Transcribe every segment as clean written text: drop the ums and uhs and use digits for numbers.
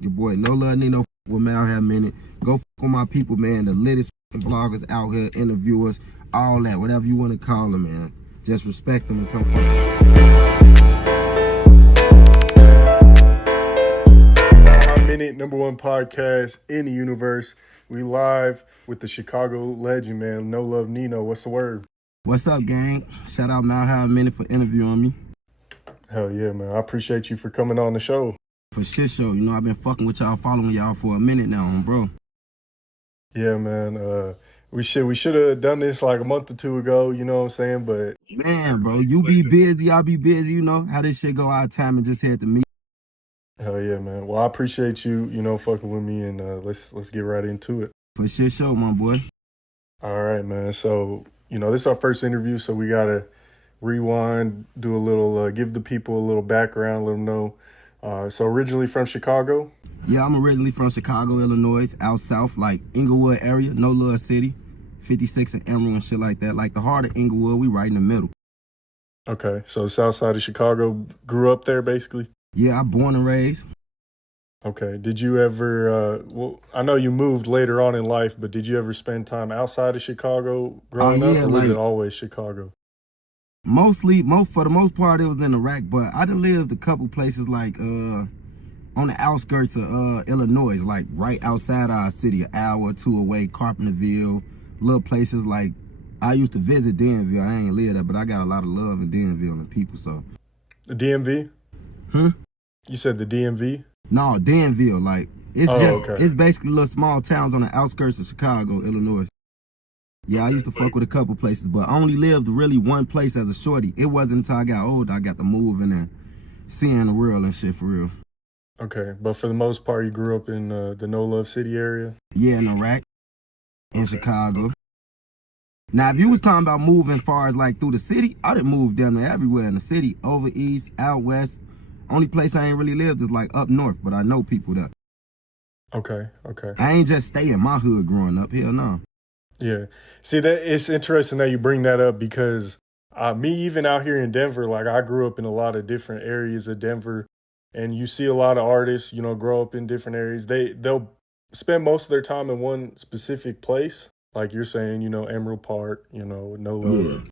Your boy NoLuv Nino with me out here a minute. Go with my people, man. The latest bloggers out here, interviewers, all that, whatever you want to call them, man. Just respect them and come from. Minute #1 podcast in the universe. We live with the Chicago legend, man. NoLuv Nino. What's the word? What's up, gang? Shout out Mount High a minute for interviewing me. Hell yeah, man. I appreciate you for coming on the show. For shit show, you know, I've been fucking with y'all, following y'all for a minute now, bro. Yeah, man. We should have done this like a month or two ago, you know what I'm saying? But man, bro, you be busy, I'll be busy, you know how this shit go out of time and just had to meet. Hell yeah, man. Well, I appreciate you, fucking with me, and let's get right into it. For shit show, my boy. All right, man. So, this is our first interview, so we gotta rewind, do a little, give the people a little background, let them know. So originally from Chicago? Yeah, I'm originally from Chicago, Illinois, out south, like Inglewood area, NoLuv City, 56 and Emerald and shit like that. Like the heart of Inglewood, we right in the middle. Okay, so south side of Chicago, grew up there basically? Yeah, I born and raised. Okay, did you ever, I know you moved later on in life, but did you ever spend time outside of Chicago growing up, or was it always Chicago? Mostly, for the most part, it was in Iraq, but I done lived a couple places like on the outskirts of Illinois, like right outside our city, an hour or two away, Carpenterville, little places like, I used to visit Denville. I ain't live there, but I got a lot of love in Denville and people, so. The DMV? You said the DMV? No, Denville, like, it's it's basically little small towns on the outskirts of Chicago, Illinois. Yeah, I used to fuck with a couple places, but I only lived really one place as a shorty. It wasn't until I got older I got to move in and seeing the world and shit for real. Okay, but for the most part, you grew up in the NoLuv City area? Yeah, in Iraq, in Chicago. Now, if you was talking about moving far as like through the city, I done moved down there everywhere in the city, over east, out west. Only place I ain't really lived is like up north, but I know people there. Okay. I ain't just stay in my hood growing up, hell no. Yeah. See, that it's interesting that you bring that up because me, even out here in Denver, like I grew up in a lot of different areas of Denver, and you see a lot of artists, grow up in different areas. They'll spend most of their time in one specific place, like you're saying, Emerald Park, NoLuv. Yeah.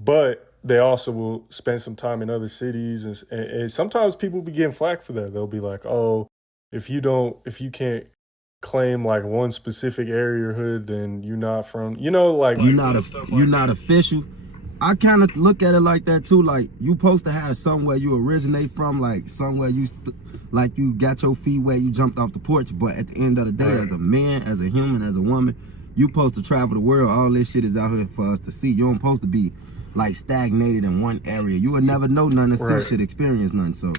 But they also will spend some time in other cities, and sometimes people be getting flack for that. They'll be like, oh, if you can't claim like one specific area or hood, then you're not from, like you're not official. I kind of look at it like that too. Like you supposed to have somewhere you originate from, like somewhere you got your feet where you jumped off the porch. But at the end of the day, as a man, as a human, as a woman, you supposed to travel the world. All this shit is out here for us to see. You don't supposed to be like stagnated in one area. You will never know nothing, see shit, experience nothing. So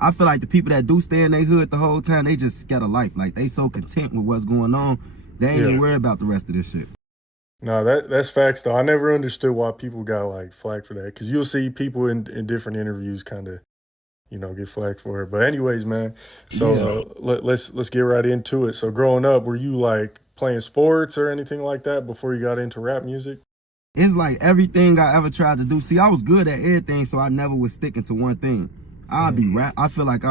I feel like the people that do stay in their hood the whole time, they just got a life. Like they so content with what's going on, they ain't even worried about the rest of this shit. No, that's facts though. I never understood why people got like flack for that, because you'll see people in different interviews kind of, get flack for it. But anyways, man, so let's get right into it. So growing up, were you like playing sports or anything like that before you got into rap music? It's like everything I ever tried to do. See, I was good at everything, so I never was sticking to one thing. I'll be rap. I feel like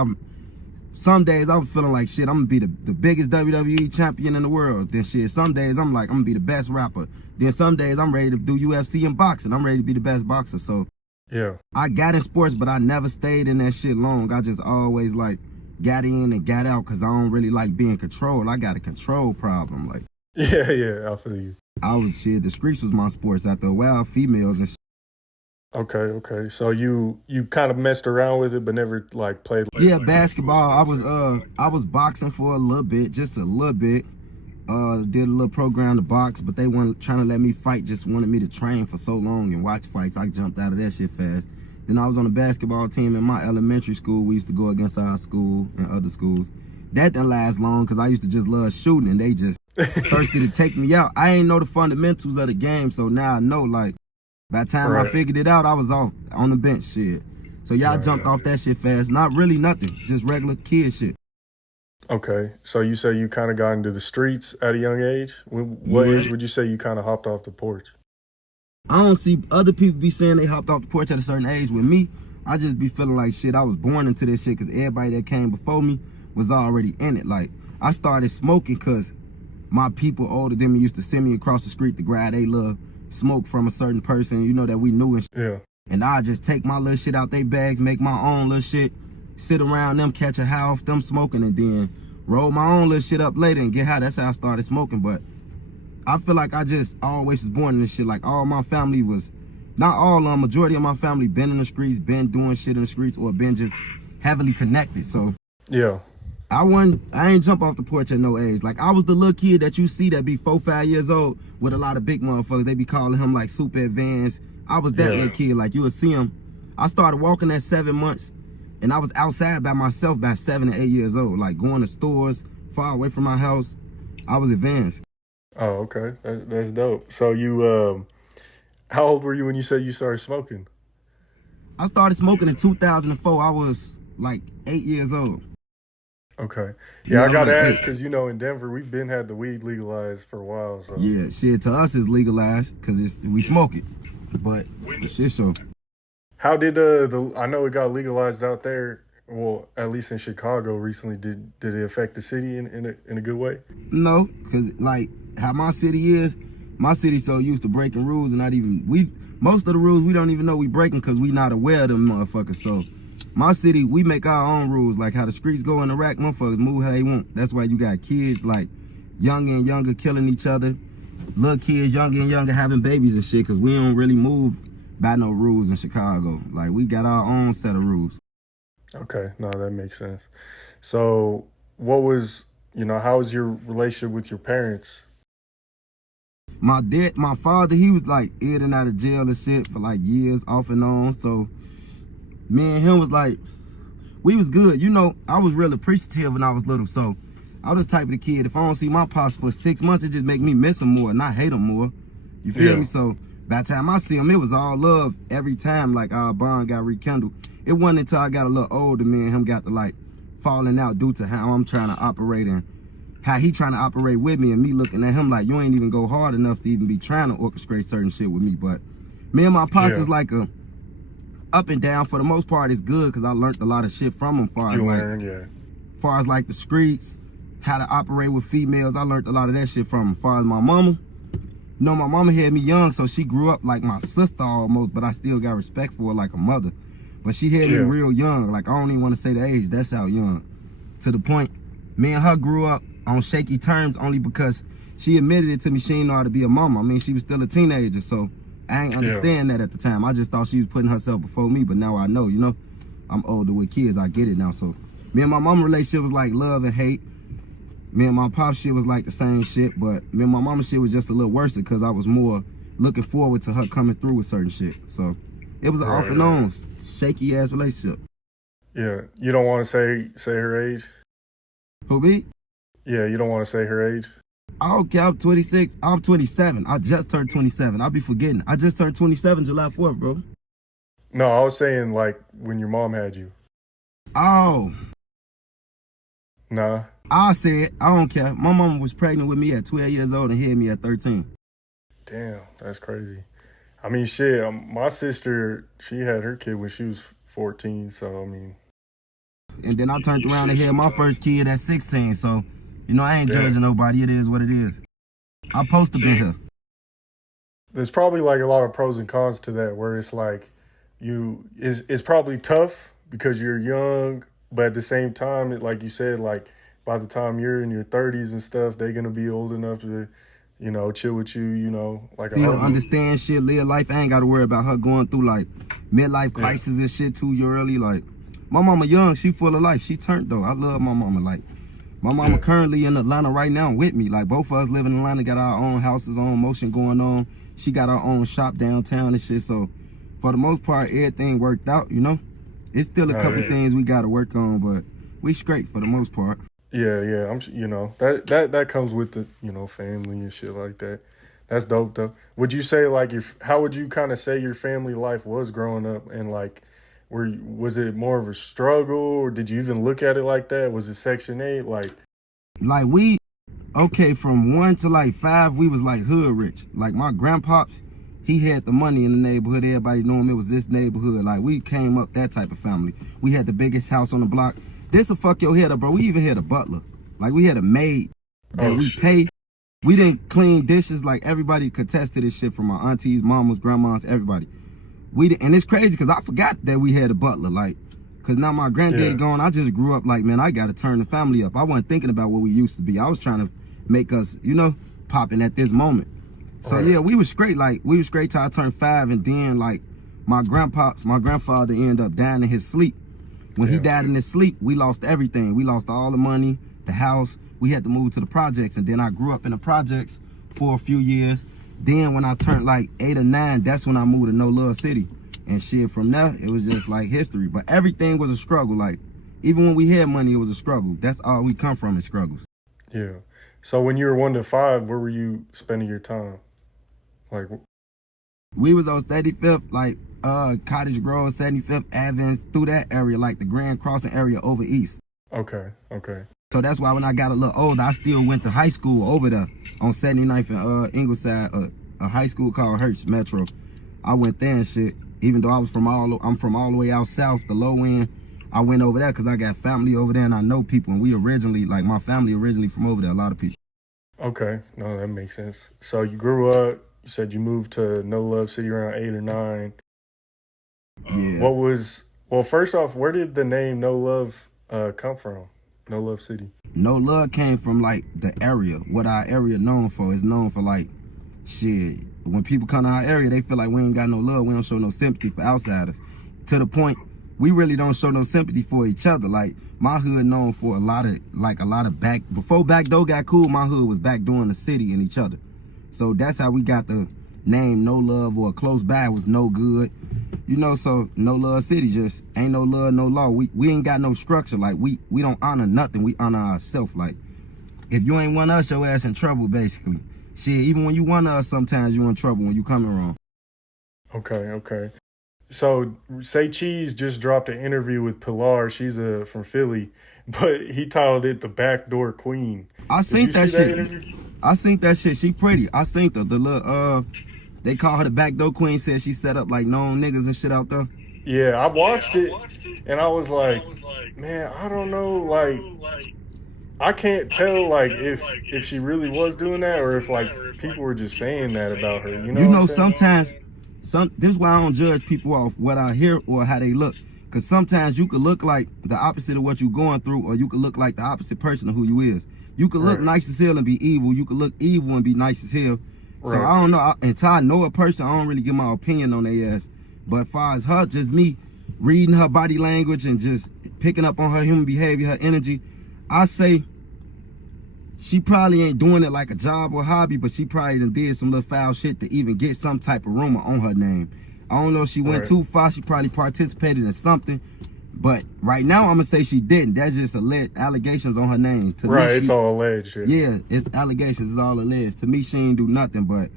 some days I'm feeling like shit, I'm gonna be the biggest WWE champion in the world. Then shit, some days I'm like, I'm gonna be the best rapper. Then some days I'm ready to do UFC and boxing. I'm ready to be the best boxer. So yeah, I got in sports, but I never stayed in that shit long. I just always like got in and got out because I don't really like being controlled. I got a control problem. Like yeah, I feel you. I was shit. The streets was my sports after a while. Females and shit. Okay. So you kind of messed around with it, but never like played. Yeah, basketball. I was boxing for a little bit, just a little bit. Did a little program to box, but they weren't trying to let me fight. Just wanted me to train for so long and watch fights. I jumped out of that shit fast. Then I was on the basketball team in my elementary school. We used to go against our school and other schools. That didn't last long because I used to just love shooting, and they just thirsty to take me out. I ain't know the fundamentals of the game, so now I know, like, by the time I figured it out, I was off on the bench shit. So y'all jumped off that shit fast. Not really nothing, just regular kid shit. Okay, so you say you kind of got into the streets at a young age? What age would you say you kind of hopped off the porch? I don't see other people be saying they hopped off the porch at a certain age. With me, I just be feeling like shit, I was born into this shit because everybody that came before me was already in it. Like, I started smoking because my people older than me used to send me across the street to grab a little smoke from a certain person, you know, that we knew and shit. Yeah. And I just take my little shit out they bags, make my own little shit, sit around them, catch a high off them smoking, and then roll my own little shit up later and get high. That's how I started smoking. But I feel like I just always was born in this shit. Like, all my family was, not all of them, majority of my family been in the streets, been doing shit in the streets, or been just heavily connected. So Yeah. I ain't jump off the porch at no age. Like, I was the little kid that you see that be 4, 5 years old with a lot of big motherfuckers. They be calling him like super advanced. I was that little kid. Like, you would see him. I started walking at 7 months, and I was outside by myself by 7 to 8 years old. Like, going to stores far away from my house. I was advanced. Oh, okay. That's dope. So you, how old were you when you said you started smoking? I started smoking in 2004. I was like 8 years old. Okay. Yeah, I got to like ask because, you know, in Denver, we've been had the weed legalized for a while. So. Yeah, shit, to us it's legalized because we smoke it. But the shit show. How did I know it got legalized out there, well, at least in Chicago recently, did it affect the city in a good way? No, because like how my city is, my city so used to breaking rules and not even, most of the rules we don't even know we breaking because we not aware of them motherfuckers. So my city, we make our own rules, like how the streets go in Iraq, motherfuckers move how they want. That's why you got kids like younger and younger killing each other, little kids younger and younger having babies and shit, because we don't really move by no rules in Chicago. Like, we got our own set of rules. Okay, no, that makes sense. So what was, you know, how was your relationship with your parents? My father, he was like in and out of jail and shit for like years off and on. So me and him was like, we was good. You know, I was real appreciative when I was little. So I was the type of the kid, if I don't see my pops for 6 months, it just make me miss him more and I hate him more. You feel me? So by the time I see him, it was all love every time, like our bond got rekindled. It wasn't until I got a little older, me and him got to like falling out due to how I'm trying to operate and how he trying to operate with me, and me looking at him like, you ain't even go hard enough to even be trying to orchestrate certain shit with me. But me and my pops is like a up and down. For the most part, it's good because I learned a lot of shit from him. Far as like the streets, how to operate with females, I learned a lot of that shit from him. As far as my mama, you know, my mama had me young, so she grew up like my sister almost, but I still got respect for her like a mother. But she had me real young. Like, I don't even want to say the age, that's how young. To the point, me and her grew up on shaky terms only because she admitted it to me. She didn't know how to be a mama. I mean, she was still a teenager, so I ain't understand that at the time. I just thought she was putting herself before me, but now I know, you know, I'm older with kids, I get it now. So me and my mama relationship was like love and hate. Me and my pop shit was like the same shit, but me and my mama shit was just a little worse because I was more looking forward to her coming through with certain shit. So it was an off and on, shaky ass relationship. Yeah, you don't want to say her age? Who, me? Yeah, you don't want to say her age? Okay, I'm 26. I'm 27. I just turned 27. I'll be forgetting. I just turned 27 July 4th, bro. No, I was saying like when your mom had you. Oh. Nah. I said, I don't care. My mama was pregnant with me at 12 years old and had me at 13. Damn, that's crazy. I mean, shit, my sister, she had her kid when she was 14, so I mean. And then I turned around and had my first kid at 16, so, you know, I ain't judging nobody. It is what it is. I'm supposed to be here. There's probably like a lot of pros and cons to that, where it's like it's probably tough because you're young, but at the same time, like you said, like by the time you're in your 30s and stuff, they're gonna be old enough to, you know, chill with you, you know, like still understand shit, live life. I ain't got to worry about her going through like midlife crisis and shit too early. Like, my mama young, she full of life. She turned though. I love my mama. Like, my mama currently in Atlanta right now with me. Like, both of us live in Atlanta, got our own houses, own motion going on. She got her own shop downtown and shit. So for the most part, everything worked out, you know. It's still a couple things we got to work on, but we straight for the most part. Yeah, I'm, you know, that comes with the, you know, family and shit like that. That's dope though. Would you say like how would you kind of say your family life was growing up, and like was it more of a struggle, or did you even look at it like that? Was it Section 8 like we from 1 to like 5 we was like hood rich. Like, my grandpops, he had the money in the neighborhood. Everybody knew him. It was this neighborhood. Like, we came up that type of family. We had the biggest house on the block. this'll fuck your head up, bro. We even had a butler. Like, we had a maid that we shit. pay. We didn't clean dishes. Like, everybody contested this shit from our aunties, mamas, grandmas, everybody. And it's crazy because I forgot that we had a butler. Like, because now my granddaddy gone, I just grew up like, man, I got to turn the family up. I wasn't thinking about what we used to be. I was trying to make us, you know, popping at this moment. So yeah, we was straight. Like, we was straight till I turned 5, and then like my grandfather ended up dying in his sleep. When he died in his sleep, we lost everything. We lost all the money, the house. We had to move to the projects, and then I grew up in the projects for a few years. Then when I turned like 8 or 9, that's when I moved to NoLuv City. And shit, from there, it was just like history. But everything was a struggle. Like, even when we had money, it was a struggle. That's all we come from, is struggles. Yeah. So when you were 1 to 5, where were you spending your time? Like, we was on 75th, like Cottage Grove, 75th Avenue, through that area, like the Grand Crossing area over east. Okay, okay. So that's why when I got a little older, I still went to high school over there on 79th and Ingleside, a high school called Hertz Metro. I went there and shit. Even though I'm from all the way out south, the low end, I went over there because I got family over there and I know people. And we originally, like, my family originally from over there, a lot of people. Okay, no, that makes sense. So you grew up, you said you moved to NoLuv City around 8 or 9. Yeah. Well, first off, where did the name NoLuv come from? NoLuv City. NoLuv came from, like, the area. What our area known for is known for, like, shit. When people come to our area, they feel like we ain't got no love. We don't show no sympathy for outsiders. To the point, we really don't show no sympathy for each other. Like, my hood known for a lot of before backdoor got cool, my hood was backdooring the city and each other. So that's how we got the name NoLuv, or close by was no good. You know, so NoLuv City just ain't no love, no law. We ain't got no structure. Like, we don't honor nothing. We honor ourselves. Like, if you ain't want us, your ass in trouble, basically. Shit, even when you want us, sometimes you in trouble when you coming wrong. Okay, okay. So, Say Cheese just dropped an interview with Pilar. She's from Philly, but he titled it "The Backdoor Queen." I seen that shit. Interview? I seen that shit. She pretty. I seen the little they call her the backdoor queen. Said she set up like known niggas and shit out there. Yeah, I watched it, and I was like, man, I don't know, like, I can't tell, like, if she really was doing that, or if, like, people were just saying that about her. You know sometimes this is why I don't judge people off what I hear or how they look. Because sometimes you could look like the opposite of what you're going through, or you could look like the opposite person of who you is. You could look nice as hell and be evil. You could look evil and be nice as hell. Right. So I don't know. Until I know a person, I don't really give my opinion on their ass. But as far as her, just me reading her body language and just picking up on her human behavior, her energy, I say she probably ain't doing it like a job or hobby, but she probably done did some little foul shit to even get some type of rumor on her name. I don't know if she went too far. She probably participated in something. But right now, I'm going to say she didn't. That's just allegations on her name. To me, it's all alleged. Yeah, it's allegations. It's all alleged. To me, she ain't do nothing. But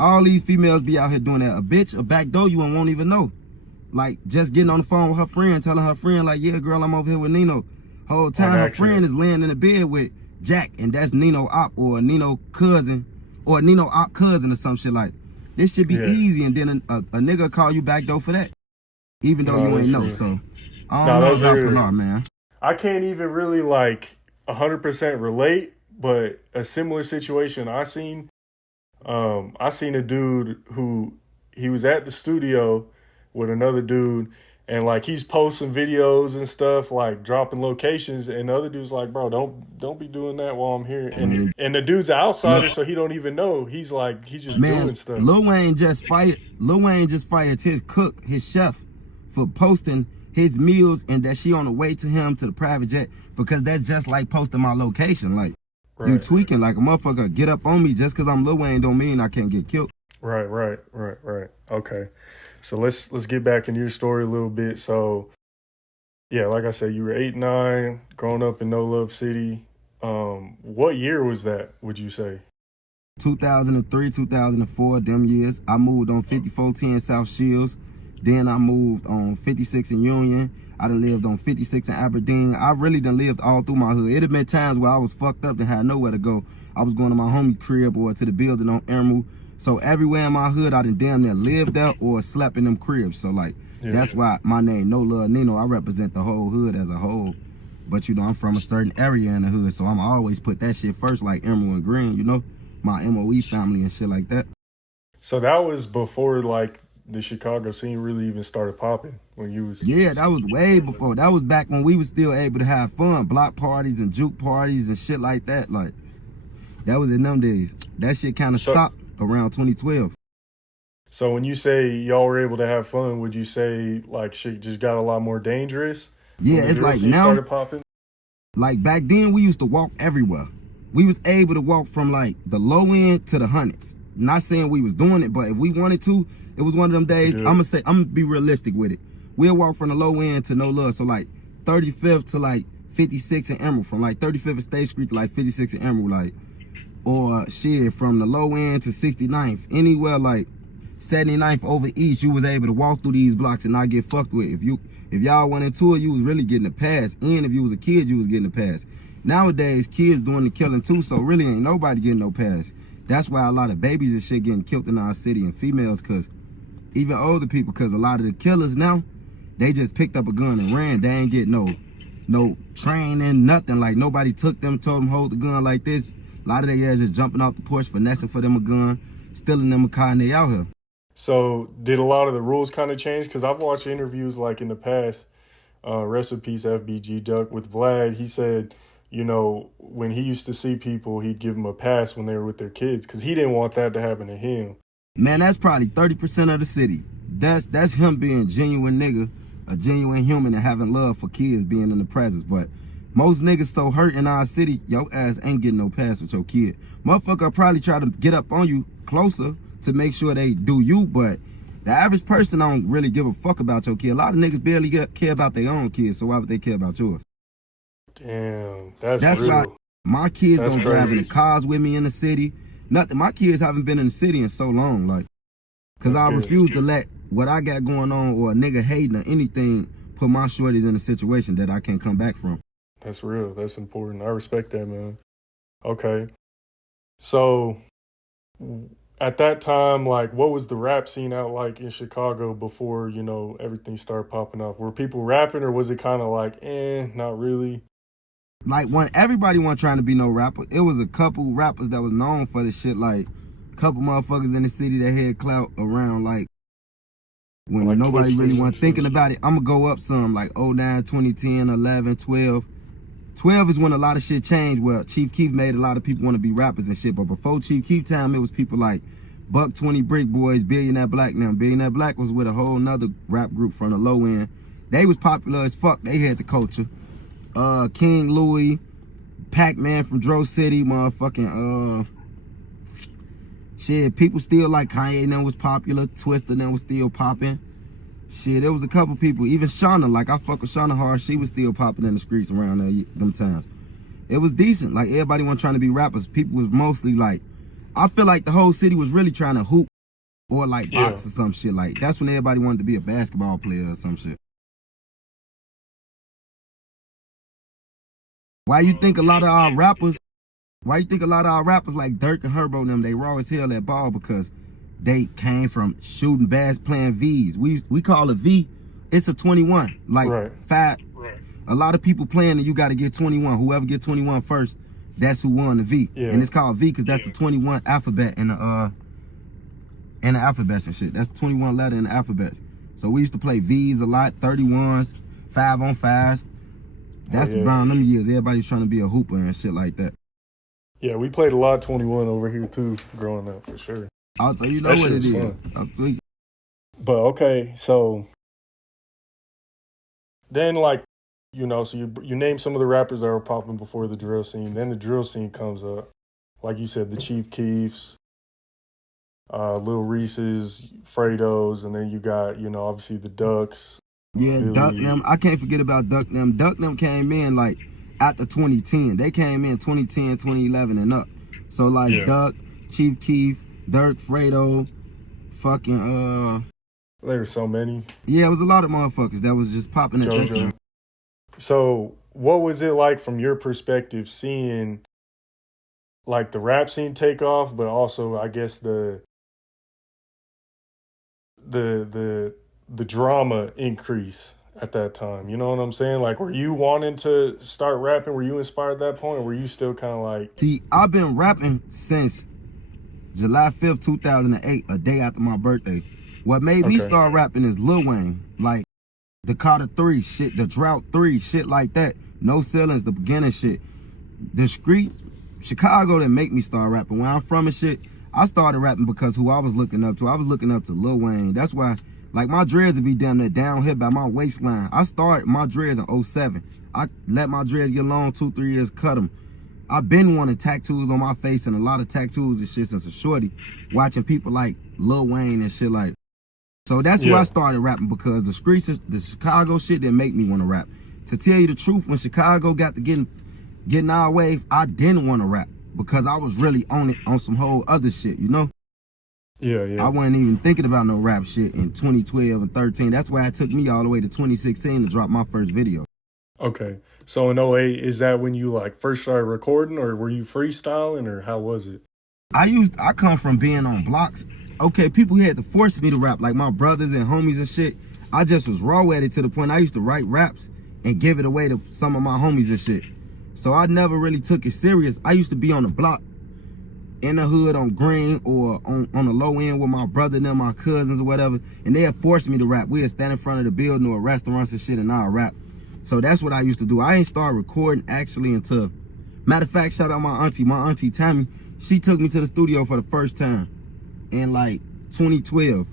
all these females be out here doing that. A bitch, a backdoor, you won't even know. Like, just getting on the phone with her friend, telling her friend, like, yeah, girl, I'm over here with Nino. Whole time her friend is laying in the bed with Jack, and that's Nino op or Nino cousin or Nino op cousin or some shit. Like, this should be easy, and then a nigga call you backdoor for that, even though you ain't know. So I don't know about Pilar, man. I can't even really like 100% relate, but a similar situation I seen a dude who he was at the studio with another dude, and like he's posting videos and stuff, like dropping locations, and the other dude's like, bro, don't be doing that while I'm here. And the dude's an outsider, so he don't even know. He's like, he's just doing stuff. Lil Wayne just fired his cook, his chef, for posting his meals and that she on the way to him to the private jet, because that's just like posting my location. Like, you tweaking like a motherfucker. Get up on me just because I'm Lil Wayne don't mean I can't get killed. Right. Okay. So let's get back into your story a little bit. So, yeah, like I said, you were 8, 9, growing up in NoLuv City. What year was that, would you say? 2003, 2004, them years. I moved on 5410 South Shields. Then I moved on 56 in Union. I done lived on 56 in Aberdeen. I really done lived all through my hood. It had been times where I was fucked up and had nowhere to go. I was going to my homie crib or to the building on Ermu. So everywhere in my hood, I done damn near lived there or slept in them cribs. So like, that's why my name NoLuv Nino. I represent the whole hood as a whole. But you know, I'm from a certain area in the hood, so I'm always put that shit first, like Emerald and Green, you know, my MOE family and shit like that. So that was before like the Chicago scene really even started popping when you was. Yeah, that was way before. That was back when we was still able to have fun, block parties and juke parties and shit like that. Like, that was in them days. That shit kind of So stopped around 2012. so when you say y'all were able to have fun, would you say like shit just got a lot more dangerous when Yeah, the it's drill like scene now, started popping? like back then we used to walk everywhere. We was able to walk from like the low end to the hundreds. Not saying we was doing it, but if we wanted to, it was one of them You could days. do I'm it. gonna be realistic with it. We'll walk from the low end to NoLuv, so like 35th to like 56 and Emerald, from like 35th and State Street to like 56 and Emerald, like, or shit from the low end to 69th, anywhere like 79th over east. You was able to walk through these blocks and not get fucked with. If y'all went into it, you was really getting a pass, and if you was a kid, you was getting a pass. Nowadays, kids doing the killing too, so really ain't nobody getting no pass. That's why a lot of babies and shit getting killed in our city, and females, cause even older people, cause a lot of the killers now, they just picked up a gun and ran. They ain't get no training, nothing. Like, nobody took them, told them hold the gun like this. A lot of their ass just jumping off the porch, finessing for them a gun, stealing them a car, and they out here. So did a lot of the rules kind of change? Because I've watched interviews like in the past, rest in peace FBG Duck with Vlad. He said, you know, when he used to see people, he'd give them a pass when they were with their kids because he didn't want that to happen to him. Man, that's probably 30% of the city. That's him being a genuine nigga, a genuine human, and having love for kids being in the presence. But most niggas so hurt in our city, your ass ain't getting no pass with your kid. Motherfucker probably try to get up on you closer to make sure they do you, but the average person don't really give a fuck about your kid. A lot of niggas barely care about their own kids, so why would they care about yours? Damn, that's That's why real. my kids That's don't drive in the crazy. cars with me in the city. Nothing. My kids haven't been in the city in so long, like, cause That's I good. refuse to let what I got going on or a nigga hating or anything put my shorties in a situation that I can't come back from. That's real. That's important. I respect that, man. Okay. So at that time, like, what was the rap scene out like in Chicago before, you know, everything started popping off? Were people rapping or was it kind of like, not really? Like, when everybody wasn't trying to be no rapper, it was a couple rappers that was known for the shit, like a couple motherfuckers in the city that had clout around, like, when Like nobody Twisters really and wasn't shit. thinking about it. I'm gonna go up some, like 09, 2010, 11, 12. 12 is when a lot of shit changed. Well, Chief Keef made a lot of people want to be rappers and shit, but before Chief Keef time, it was people like Buck 20 Brick Boys, Billionaire Black now. Billionaire Black was with a whole nother rap group from the low end. They was popular as fuck. They had the culture. King Louis, Pac-Man from Dro City, motherfucking shit. People still like Kanye and them was popular. Twista and them was still popping. Shit, there was a couple people. Even Shauna, like, I fuck with Shauna hard. She was still popping in the streets around there, them times. It was decent. Like, everybody wasn't trying to be rappers. People was mostly like, I feel like the whole city was really trying to hoop or like Yeah. box or some shit. Like, that's when everybody wanted to be a basketball player or some shit. Why you think a lot of our rappers like Dirk and Herbo and them, they raw as hell at ball? Because they came from shooting bass, playing V's. We call it V. It's a 21. Like, Right. five. A lot of people playing and you got to get 21. Whoever get 21 first, that's who won the V. Yeah. And it's called V because that's the 21 alphabet in the alphabets and shit. That's the 21 letter in the alphabets. So we used to play V's a lot, 31s, 5-on-5s. That's yeah. around them years. Everybody's trying to be a hooper and shit like that. Yeah, we played a lot of 21 over here too, growing up, for sure. Also, you know That what shit it was is. fun. I'll tell you. But okay, so then, like, you know, so you name some of the rappers that were popping before the drill scene. Then the drill scene comes up. Like you said, the Chief Keefs, Lil Reese's, Fredo's, and then you got, you know, obviously the Ducks. Yeah, Billy. Duck them. I can't forget about Duck them. Duck them came in like after 2010. They came in 2010, 2011 and up. So like, Yeah. Duck, Chief Keef, Dirk, Fredo, fucking There were so many. yeah, it was a lot of motherfuckers that was just popping at that JoJo. time. So what was it like from your perspective seeing like the rap scene take off, but also I guess the drama increase at that time? You know what I'm saying? Like, were you wanting to start rapping? Were you inspired at that point? Or were you still kind of like... See, I've been rapping since July 5th, 2008, a day after my birthday. What made me Okay. start rapping is Lil Wayne, like the Carter 3 shit, the Drought 3 shit like that. No ceilings, the beginning shit. The streets, Chicago didn't make me start rapping. Where I'm from and shit, I started rapping because who I was looking up to. I was looking up to Lil Wayne. That's why, like, my dreads would be damn near down here by my waistline. I started my dreads in 07. I let my dreads get long 2-3 years, cut them. I've been wanting tattoos on my face and a lot of tattoos and shit since a shorty, watching people like Lil Wayne and shit like. So that's why I Yeah. started rapping, because the streets, the Chicago shit didn't make me want to rap. To tell you the truth, when Chicago got to getting our wave, I didn't want to rap because I was really on it on some whole other shit, you know? Yeah, yeah. I wasn't even thinking about no rap shit in 2012 and 13. That's why it took me all the way to 2016 to drop my first video. Okay. So in '08, is that when you like first started recording, or were you freestyling, or how was it? I come from being on blocks. Okay, people had to force me to rap, like my brothers and homies and shit. I just was raw at it to the point I used to write raps and give it away to some of my homies and shit. So I never really took it serious. I used to be on the block in the hood on Green or on the low end with my brother and them, my cousins or whatever, and they'd force me to rap. We'd stand in front of the building or restaurants and shit and I'd rap. So that's what I used to do. I ain't start recording actually until, matter of fact, shout out my auntie Tammy. She took me to the studio for the first time in like 2012,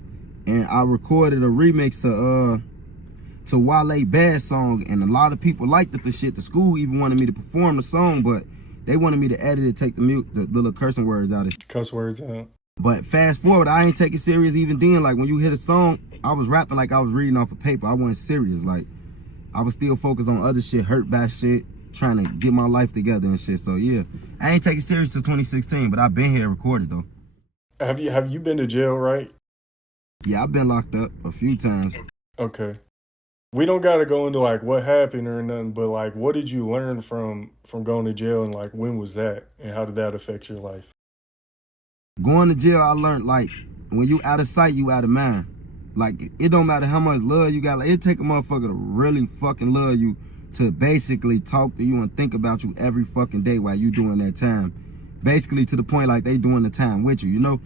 and I recorded a remix to Wale Bad song, and a lot of people liked it, the shit. The school even wanted me to perform the song, but they wanted me to edit it, take the little cursing words out of it. Cuss words out. But fast forward, I ain't take it serious even then. Like when you hit a song, I was rapping like I was reading off a paper. I wasn't serious. Like I was still focused on other shit, hurt by shit, trying to get my life together and shit. So yeah, I ain't take it serious till 2016, but I've been here recorded though. Have you been to jail, right? Yeah, I've been locked up a few times. Okay. We don't got to go into like what happened or nothing, but like what did you learn from going to jail, and like when was that, and how did that affect your life? Going to jail, I learned like when you out of sight, you out of mind. Like it don't matter how much love you got. Like, it take a motherfucker to really fucking love you to basically talk to you and think about you every fucking day while you doing that time. Basically to the point like they doing the time with you, you know?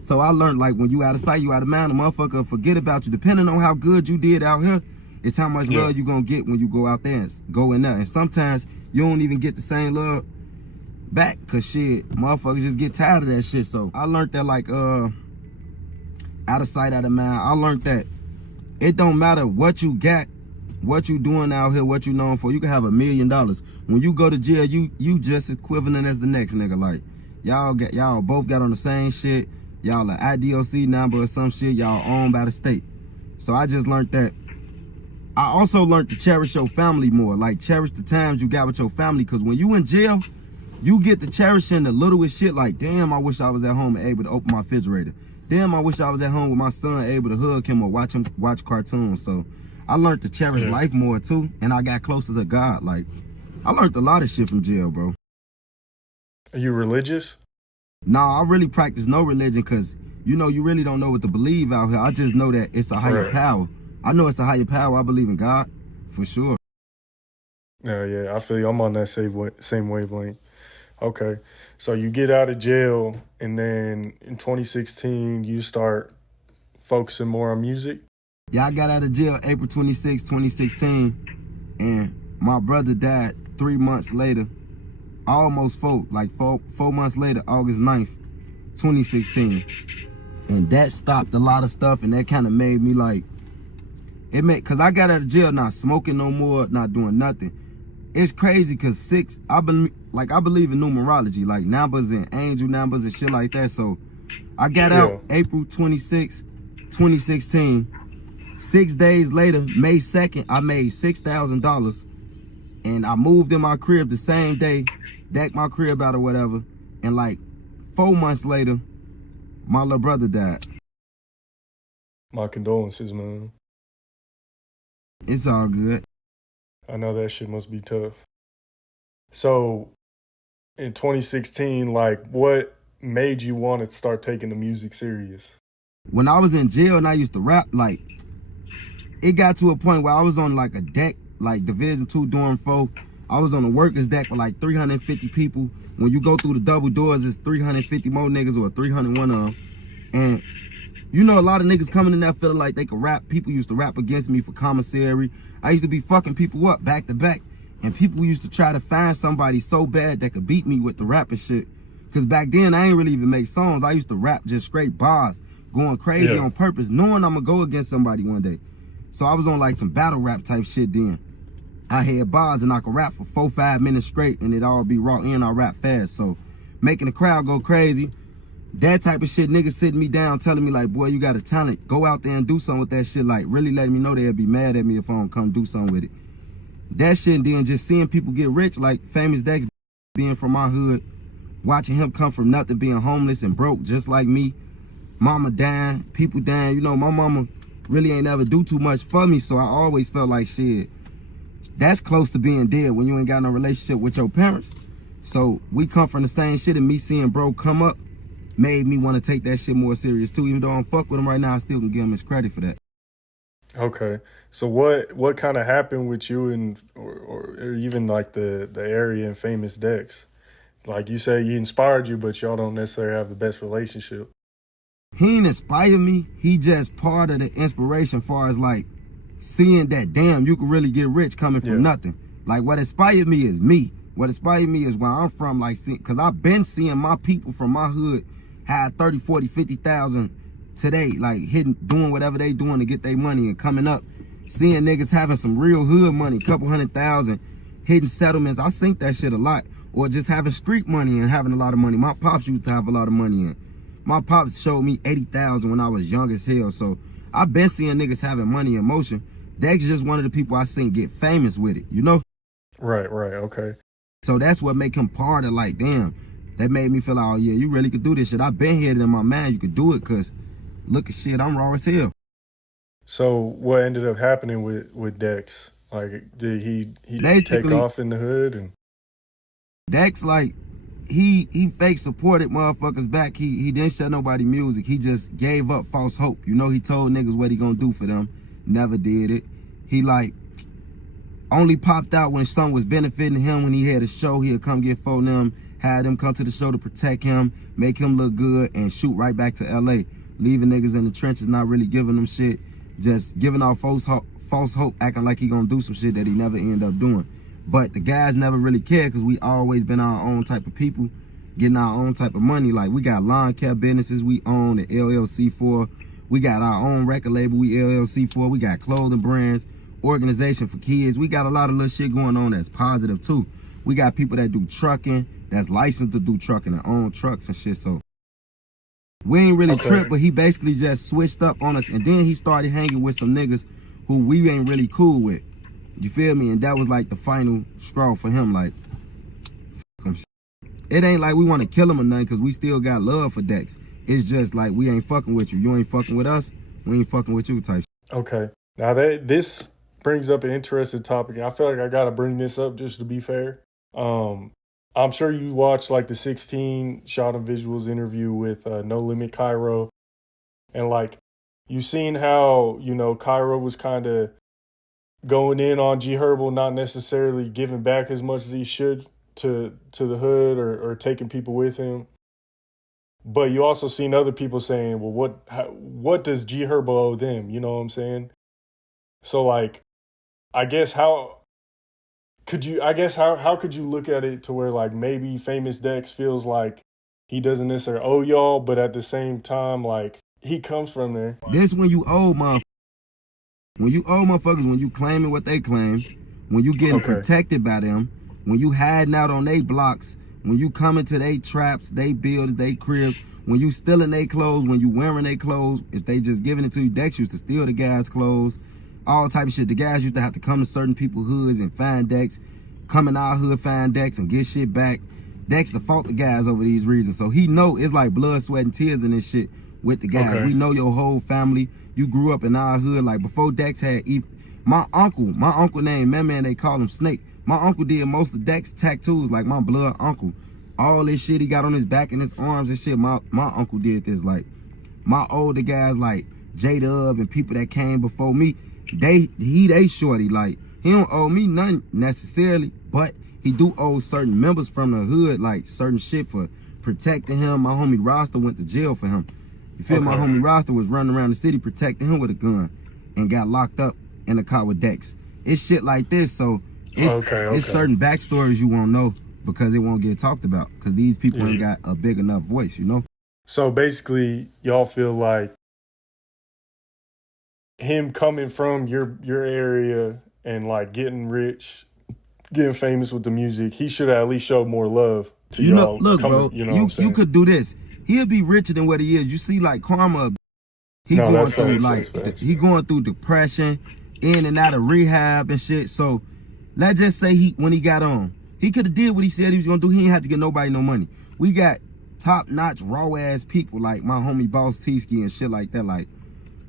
So I learned like when you out of sight, you out of mind, the motherfucker forget about you. Depending on how good you did out here, it's how much love you gonna get when you go out there and go in there. And sometimes you don't even get the same love back, cause shit, motherfuckers just get tired of that shit. So I learned that like out of sight, out of mind. I learned that it don't matter what you got, what you doing out here, what you known for. You can have $1 million. When you go to jail, you just equivalent as the next nigga. Like y'all both got on the same shit. Y'all an IDOC number or some shit. Y'all owned by the state. So I just learned that. I also learned to cherish your family more. Like cherish the times you got with your family. Cause when you in jail, you get to cherishing the littlest shit. Like, damn, I wish I was at home and able to open my refrigerator. Damn, I wish I was at home with my son, able to hug him or watch cartoons. So I learned to cherish life more too, and I got closer to God. Like, I learned a lot of shit from jail, bro. Are you religious? Nah, I really practice no religion, cause you know you really don't know what to believe out here. I just know that it's a higher power. I know it's a higher power. I believe in God, for sure. Yeah, I feel you. I'm on that same wavelength. Okay, so you get out of jail, and then in 2016, you start focusing more on music? Yeah, I got out of jail April 26, 2016, and my brother died 3 months later, almost four months later, August 9th, 2016. And that stopped a lot of stuff, and that kind of made me like, cause I got out of jail not smoking no more, not doing nothing. It's crazy, cause I believe in numerology, like numbers and angel numbers and shit like that. So I got out April 26, 2016. 6 days later, May 2nd, I made $6,000, and I moved in my crib the same day, decked my crib out or whatever. And like 4 months later, my little brother died. My condolences, man. It's all good. I know that shit must be tough. So in 2016, like what made you want to start taking the music serious? When I was in jail and I used to rap, like it got to a point where I was on like a deck, like Division 2 Dorm 4. I was on a workers deck with like 350 people. When you go through the double doors, it's 350 more niggas or 301 of them. And you know, a lot of niggas coming in there feeling like they could rap. People used to rap against me for commissary. I used to be fucking people up back to back. And people used to try to find somebody so bad that could beat me with the rapping shit. Cause back then I ain't really even make songs. I used to rap just straight bars, going crazy on purpose, knowing I'm gonna go against somebody one day. So I was on like some battle rap type shit then. I had bars and I could rap for 4-5 minutes straight and it all be raw and I rap fast. So making the crowd go crazy. That type of shit, niggas sitting me down telling me like, boy, you got a talent. Go out there and do something with that shit. Like really letting me know they'd be mad at me if I don't come do something with it. That shit, and then just seeing people get rich, like Famous Dex being from my hood, watching him come from nothing, being homeless and broke just like me. Mama dying, people dying. You know, my mama really ain't ever do too much for me, so I always felt like shit. That's close to being dead when you ain't got no relationship with your parents. So we come from the same shit, and me seeing bro come up made me want to take that shit more serious too. Even though I don't fuck with him right now, I still can give him his credit for that. Okay, so what kind of happened with you and or even like the area and Famous Dex? Like you say, he inspired you, but y'all don't necessarily have the best relationship. He ain't inspired me. He just part of the inspiration, far as like seeing that damn you can really get rich coming from nothing. Like what inspired me is me. What inspired me is where I'm from, like, cause I've been seeing my people from my hood had 30, 40, 50,000 today, like hitting, doing whatever they doing to get their money and coming up. Seeing niggas having some real hood money, couple 100,000, hitting settlements. I think that shit a lot. Or just having street money and having a lot of money. My pops used to have a lot of money in. My pops showed me 80,000 when I was young as hell. So I've been seeing niggas having money in motion. Dex just one of the people I seen get famous with it, you know? Right, okay. So that's what make him part of like, damn, that made me feel like, oh yeah, you really could do this shit. I've been here in my mind, you could do it, cause look at shit, I'm raw as hell. So what ended up happening with Dex? Like, did he take off in the hood? And Dex, like, he fake supported motherfuckers back. He didn't shut nobody music. He just gave up false hope. You know, he told niggas what he gonna do for them. Never did it. He like only popped out when something was benefiting him. When he had a show, he'll come get for them, had them come to the show to protect him, make him look good, and shoot right back to LA. Leaving niggas in the trenches, not really giving them shit, just giving off false hope, acting like he gonna do some shit that he never end up doing. But the guys never really cared because we always been our own type of people, getting our own type of money. Like we got lawn care businesses we own, the LLC for. We got our own record label we LLC for. We got clothing brands, organization for kids. We got a lot of little shit going on that's positive too. We got people that do trucking, that's licensed to do trucking and own trucks and shit. So we ain't really tripped, but he basically just switched up on us. And then he started hanging with some niggas who we ain't really cool with. You feel me? And that was like the final straw for him. Like, fuck him. It ain't like we want to kill him or nothing, because we still got love for Dex. It's just like, we ain't fucking with you. You ain't fucking with us. We ain't fucking with you type shit. Okay. Now this brings up an interesting topic. I feel like I got to bring this up just to be fair. I'm sure you watched like the 16 Shot and Visuals interview with No Limit Cairo. And like, you seen how, you know, Cairo was kind of going in on G Herbo, not necessarily giving back as much as he should to the hood or taking people with him. But you also seen other people saying, well, what does G Herbo owe them? You know what I'm saying? So like, I guess how could you look at it to where like maybe Famous Dex feels like he doesn't necessarily owe y'all, but at the same time, like he comes from there. This when you owe motherfuckers. When you owe motherfuckers, when you claiming what they claim, when you getting protected by them, when you hiding out on they blocks, when you coming to they traps, they buildings, they cribs, when you stealing they clothes, when you wearing they clothes, if they just giving it to you, Dex used to steal the guys' clothes, all type of shit. The guys used to have to come to certain people's hoods and find Dex, come in our hood, find Dex and get shit back. Dex to fault the guys over these reasons. So he know it's like blood, sweat, and tears in this shit with the guys. We know your whole family. You grew up in our hood. Like before Dex had my uncle named Man, they call him Snake. My uncle did most of Dex tattoos, like my blood uncle. All this shit he got on his back and his arms and shit, my uncle did this. Like my older guys like J-Dub and people that came before me, they shorty. Like, he don't owe me nothing necessarily, but he do owe certain members from the hood, like certain shit for protecting him. My homie Rasta went to jail for him. You feel? My homie Rasta was running around the city protecting him with a gun and got locked up in the car with Dex. It's shit like this, so it's certain backstories you won't know because it won't get talked about because these people ain't got a big enough voice, you know? So basically, y'all feel like him coming from your area and like getting rich, getting famous with the music, he should at least show more love to y'all. Look, bro, you know what I'm saying? You could do this. He'll be richer than what he is. You see, like Karma, he going through depression, in and out of rehab and shit. So let's just say when he got on, he could have did what he said he was gonna do. He ain't had to get nobody no money. We got top-notch, raw-ass people like my homie Boss T-Ski and shit like that, like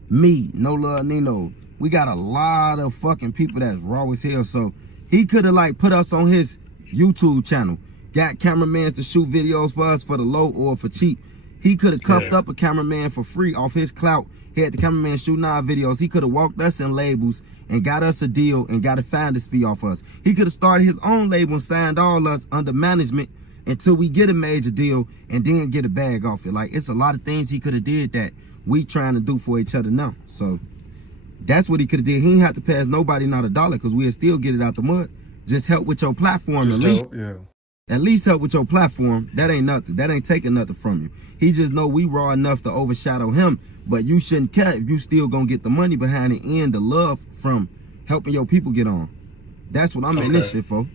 me, NoLuv Nino. We got a lot of fucking people that's raw as hell. So he could have like put us on his YouTube channel, got cameramans to shoot videos for us for the low or for cheap. He could have cuffed up a cameraman for free off his clout. He had the cameraman shooting our videos. He could have walked us in labels and got us a deal and got a finder's fee off us. He could have started his own label and signed all us under management until we get a major deal and then get a bag off it. Like, it's a lot of things he could have did that we trying to do for each other now. So that's what he could have did. He ain't have to pass nobody not a dollar because we'll still get it out the mud. Just help with your platform at least. At least help with your platform. That ain't nothing. That ain't taking nothing from you. He just know we raw enough to overshadow him, but you shouldn't care if you still gonna get the money behind it and the love from helping your people get on. That's what I'm in this shit for.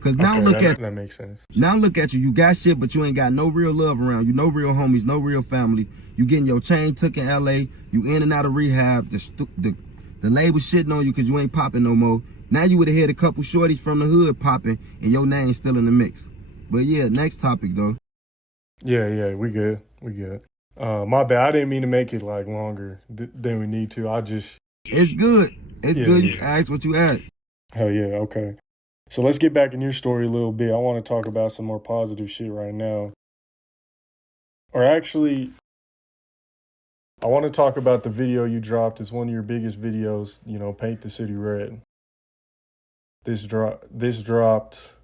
Cause now that makes sense. Now look at you. You got shit, but you ain't got no real love around you. No real homies, no real family. You getting your chain took in LA. You in and out of rehab. The label shitting on you because you ain't popping no more. Now you would have had a couple shorties from the hood popping and your name's still in the mix. But yeah, next topic though. Yeah, we good. My bad. I didn't mean to make it like longer than we need to. It's good. It's good. You ask what you ask. Hell yeah, okay. So let's get back in your story a little bit. I want to talk about some more positive shit right now. Or actually, I want to talk about the video you dropped. It's one of your biggest videos, you know, Paint the City Red. This dropped,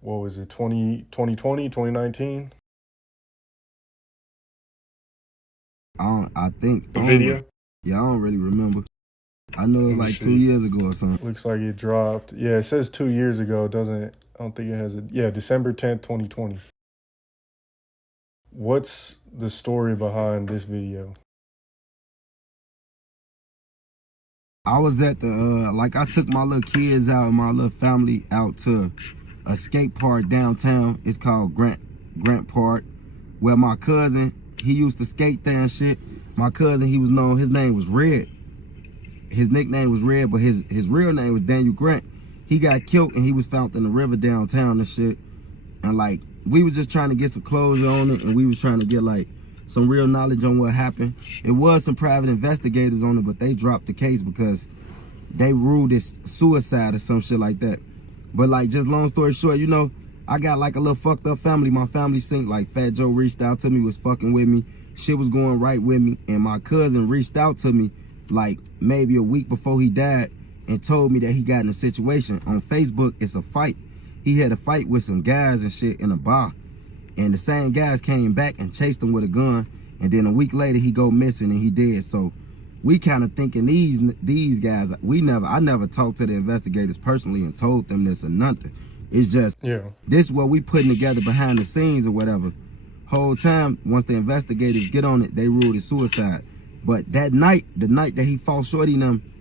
what was it, 2020, 2019? I think. The video? Yeah, I don't really remember. I know it like 2 years ago or something. Looks like it dropped. Yeah, it says 2 years ago, doesn't it? I don't think it has it. Yeah, December 10th, 2020. What's the story behind this video? I was at the, I took my little kids out, my little family out to a skate park downtown. It's called Grant Park, where my cousin, he used to skate there and shit. My cousin, he was known, his name was Red. His nickname was Red, but his real name was Daniel Grant. He got killed and he was found in the river downtown and shit. And like, we was just trying to get some closure on it and we was trying to get like some real knowledge on what happened. It was some private investigators on it, but they dropped the case because they ruled it suicide or some shit like that. But like, just long story short, you know, I got like a little fucked up family. My family synced, like Fat Joe reached out to me, was fucking with me. Shit was going right with me. And my cousin reached out to me like maybe a week before he died and told me that he got in a situation. On Facebook, it's a fight. He had a fight with some guys and shit in a bar. And the same guys came back and chased him with a gun. And then a week later, he go missing and he dead. So we kind of thinking these guys, I never talked to the investigators personally and told them this or nothing. It's just, this is what we putting together behind the scenes or whatever. Whole time, once the investigators get on it, they ruled it suicide. But that night, the night that he fought Shorty and them,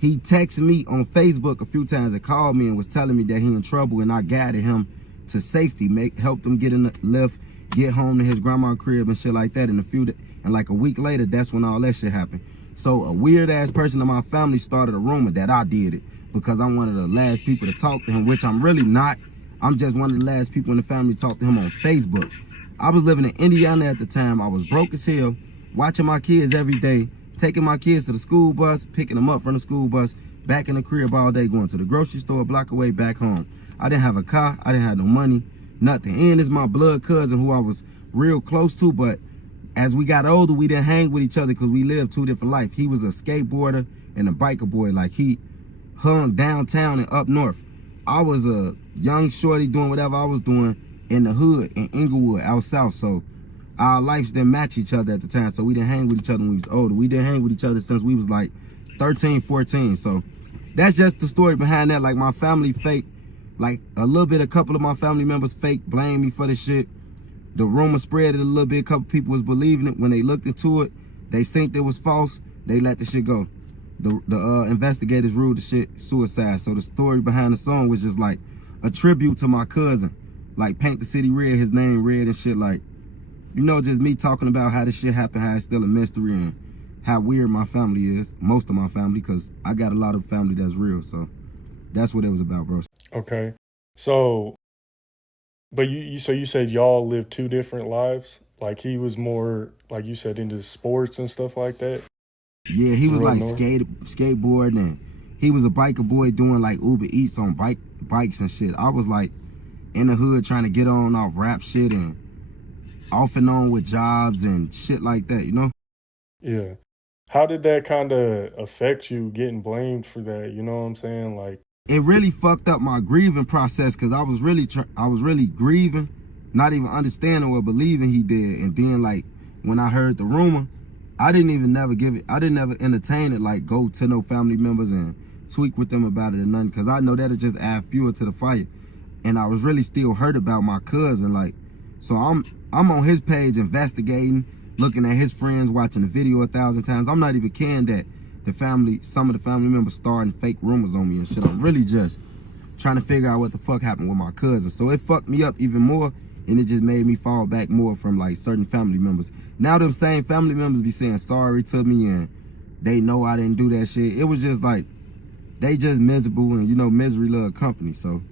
he texted me on Facebook a few times and called me and was telling me that he in trouble and I guided him to safety, helped him get in the lift, get home to his grandma's crib and shit like that. And like a week later, that's when all that shit happened. So a weird ass person in my family started a rumor that I did it because I'm one of the last people to talk to him, which I'm really not. I'm just one of the last people in the family to talk to him on Facebook. I was living in Indiana at the time. I was broke as hell, watching my kids every day, taking my kids to the school bus, picking them up from the school bus, back in the crib all day, going to the grocery store a block away, back home. I didn't have a car. I didn't have no money, nothing. And it's my blood cousin who I was real close to, but as we got older, we didn't hang with each other because we lived two different lives. He was a skateboarder and a biker boy. Like, he hung downtown and up north. I was a young shorty doing whatever I was doing in the hood in Inglewood out south. So our lives didn't match each other at the time. So we didn't hang with each other when we was older. We didn't hang with each other since we was like 13, 14. So that's just the story behind that. Like, my family fake, like a couple of my family members fake blame me for the shit. The rumor spread it a little bit. A couple people was believing it. When they looked into it, they think it was false. They let the shit go. The investigators ruled the shit suicide. So the story behind the song was just like a tribute to my cousin. Like, paint the city red, his name red and shit. Like, you know, just me talking about how this shit happened, how it's still a mystery, and how weird my family is. Most of my family, because I got a lot of family that's real. So that's what it was about, bro. Okay. So, but you said y'all lived two different lives? Like, he was more, like you said, into sports and stuff like that? Yeah, he was Real like north? skateboarding, and he was a biker boy doing like Uber Eats on bikes and shit. I was like in the hood trying to get on off rap shit and off and on with jobs and shit like that, you know? Yeah. How did that kind of affect you getting blamed for that? You know what I'm saying? Like, It really fucked up my grieving process, because I was really grieving, not even understanding or believing he did. And then, like, when I heard the rumor, I didn't never entertain it, like go to no family members and tweak with them about it or nothing, because I know that'll just add fuel to the fire. And I was really still hurt about my cousin, like, so I'm on his page investigating, looking at his friends, watching the video 1,000 times. I'm not even caring that some of the family members starting fake rumors on me and shit. I'm really just trying to figure out what the fuck happened with my cousin. So it fucked me up even more, and it just made me fall back more from like certain family members. Now them same family members be saying sorry to me, and they know I didn't do that shit. It was just like, they just miserable, and you know, misery love company. So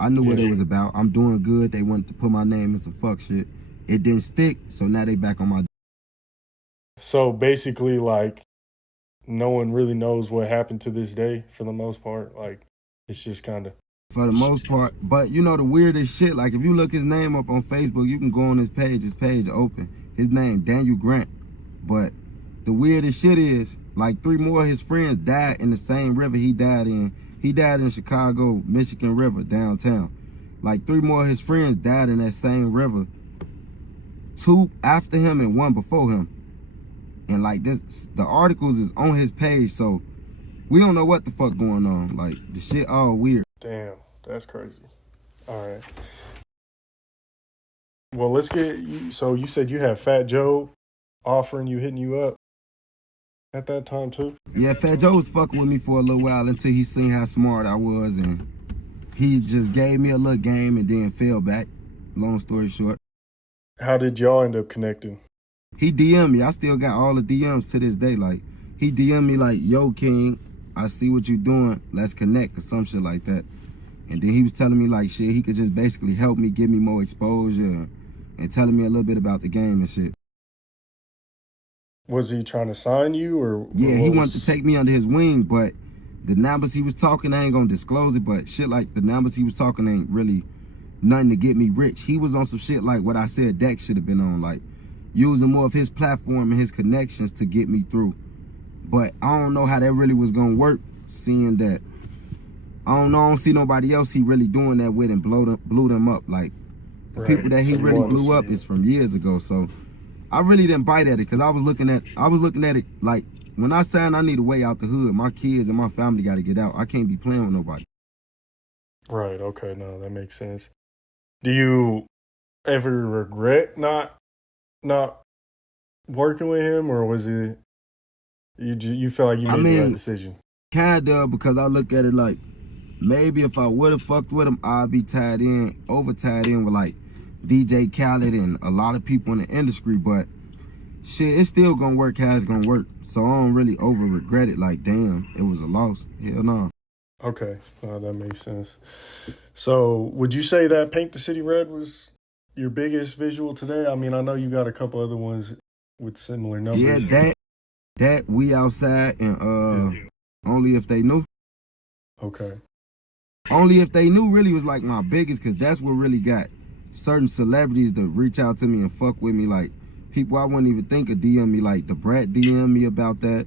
I knew what it was about. I'm doing good. They wanted to put my name in some fuck shit. It didn't stick, so now they back on my. so basically, like, no one really knows what happened to this day for the most part. Like, it's just kind of. For the most part. But you know the weirdest shit, like, if you look his name up on Facebook, you can go on his page open. His name, Daniel Grant. But the weirdest shit is, like, 3 more of his friends died in the same river he died in. He died in Chicago, Michigan River, downtown. Like, 3 more of his friends died in that same river. 2 after him and 1 before him. And like this, the articles is on his page, so we don't know what the fuck going on. Like, the shit all weird. Damn, that's crazy. All right. Well, let's get you. So you said you had Fat Joe hitting you up at that time too? Yeah, Fat Joe was fucking with me for a little while until he seen how smart I was, and he just gave me a little game and then fell back. Long story short. How did y'all end up connecting? He DM'd me. I still got all the DMs to this day. Like, he DM'd me like, yo, King, I see what you doing. Let's connect, or some shit like that. And then he was telling me like shit, he could just basically help me, give me more exposure, and telling me a little bit about the game and shit. Was he trying to sign you, or? Yeah, he wanted to take me under his wing, but the numbers he was talking, I ain't gonna disclose it, but shit, like, the numbers he was talking ain't really nothing to get me rich. He was on some shit like what I said Dex should have been on, like using more of his platform and his connections to get me through. But I don't know how that really was gonna work, seeing that I don't see nobody else he really doing that with and blew them up. Like, the people that he really blew up is from years ago. So I really didn't bite at it, because I was looking at it like, when I signed, I need a way out the hood. My kids and my family got to get out. I can't be playing with nobody. Right, okay, no, that makes sense. Do you ever regret not working with him, or was it you feel like you made the right decision? Kinda, because I look at it like, maybe if I would have fucked with him, I'd be tied in with like DJ Khaled and a lot of people in the industry. But shit, it's still gonna work how it's gonna work. So I don't really over regret it. Like, damn, it was a loss. Hell no. Okay, that makes sense. So would you say that Paint the City Red was your biggest visual today? I mean, I know you got a couple other ones with similar numbers. Yeah, that We Outside and Only If They Knew. Okay. Only If They Knew really was like my biggest, because that's what really got certain celebrities to reach out to me and fuck with me. Like, people I wouldn't even think of DM me, like the Brat DM me about that.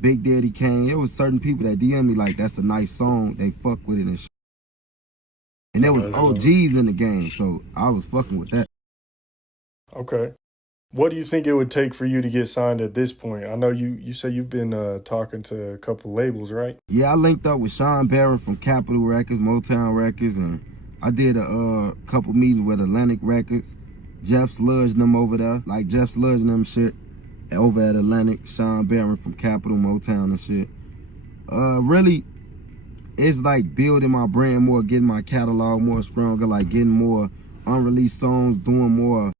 Big Daddy Kane. It was certain people that DM me like, that's a nice song. They fuck with it and shit. And there was OGs in the game, so I was fucking with that. Okay. What do you think it would take for you to get signed at this point? I know you say you've been talking to a couple labels, right? Yeah, I linked up with Sean Barron from Capitol Records, Motown Records, and I did a couple meetings with Atlantic Records. Jeff Sludge and them over there, like Jeff Sludge and them shit over at Atlantic. Sean Barron from Capitol, Motown and shit. Really, it's like building my brand more, getting my catalog more stronger, like getting more unreleased songs, doing more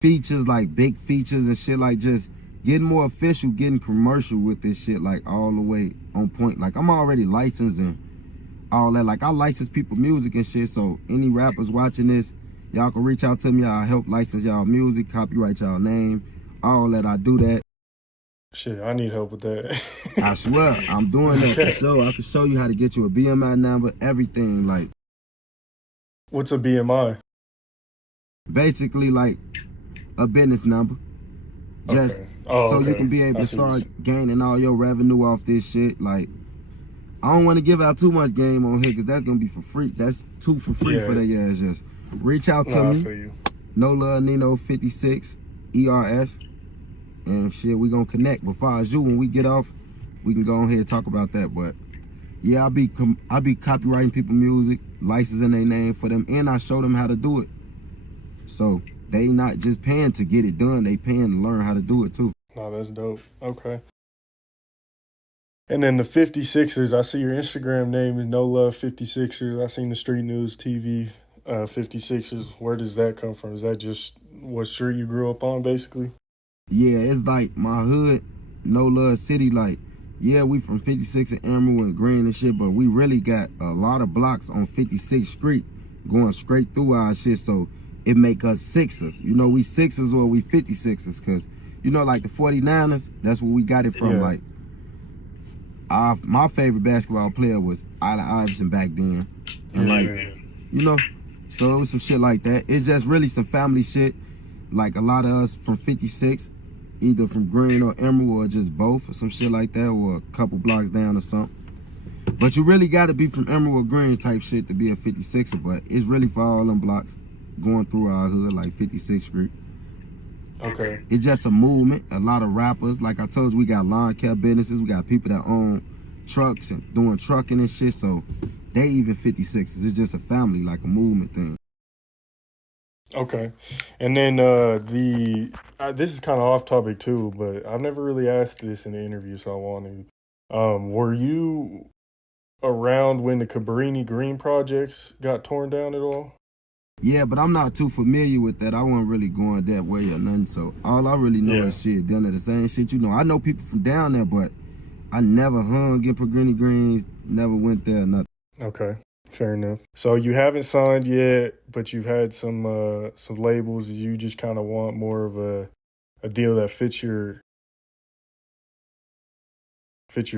features, like big features and shit, like just getting more official, getting commercial with this shit, like all the way on point. Like I'm already licensed and all that. Like I license people music and shit, so any rappers watching this, y'all can reach out to me. I'll help license y'all music, copyright y'all name, all that. I do that. Shit, I need help with that. I swear, I'm doing that for sure. I can show you how to get you a BMI number, everything. Like, what's a BMI? Basically, like a business number. Just so you can be able to start gaining all your revenue off this shit. Like, I don't want to give out too much game on here because that's gonna be for free. That's too for free for the ass. Just reach out to me. NoLuv Nino 56 ERS. And shit, we gonna connect. But far as you, when we get off, we can go ahead and talk about that. But yeah, I be copywriting people music, licensing their name for them, and I show them how to do it. So they not just paying to get it done, they paying to learn how to do it too. No, that's dope. Okay. And then the 56ers, I see your Instagram name is NoLuv 56ers. I seen the Street News TV 56ers. Where does that come from? Is that just what street you grew up on, basically? Yeah, it's like my hood, NoLuv City. Like, yeah, we from 56 and Emerald and Green and shit, but we really got a lot of blocks on 56th Street going straight through our shit. So it make us Sixers. You know, we Sixers or we 56ers, because, you know, like the 49ers, that's where we got it from. Like, my favorite basketball player was Allen Iverson back then. And like, you know, so it was some shit like that. It's just really some family shit. Like a lot of us from 56, either from Green or Emerald or just both or some shit like that, or a couple blocks down or something. But you really got to be from Emerald or Green type shit to be a 56er, but it's really for all them blocks going through our hood, like 56th Street. Okay. It's just a movement. A lot of rappers, like I told you, we got lawn care businesses. We got people that own trucks and doing trucking and shit, so they even 56ers. It's just a family, like a movement thing. Okay. And then this is kind of off topic too, but I've never really asked this in the interview, so I want to. Were you around when the Cabrini Green projects got torn down at all? Yeah, but I'm not too familiar with that. I wasn't really going that way or nothing, so all I really know is shit, done the same shit. You know, I know people from down there, but I never hung in Cabrini Greens, never went there, nothing. Okay. Fair enough. So you haven't signed yet, but you've had some labels. You just kind of want more of a deal that fits your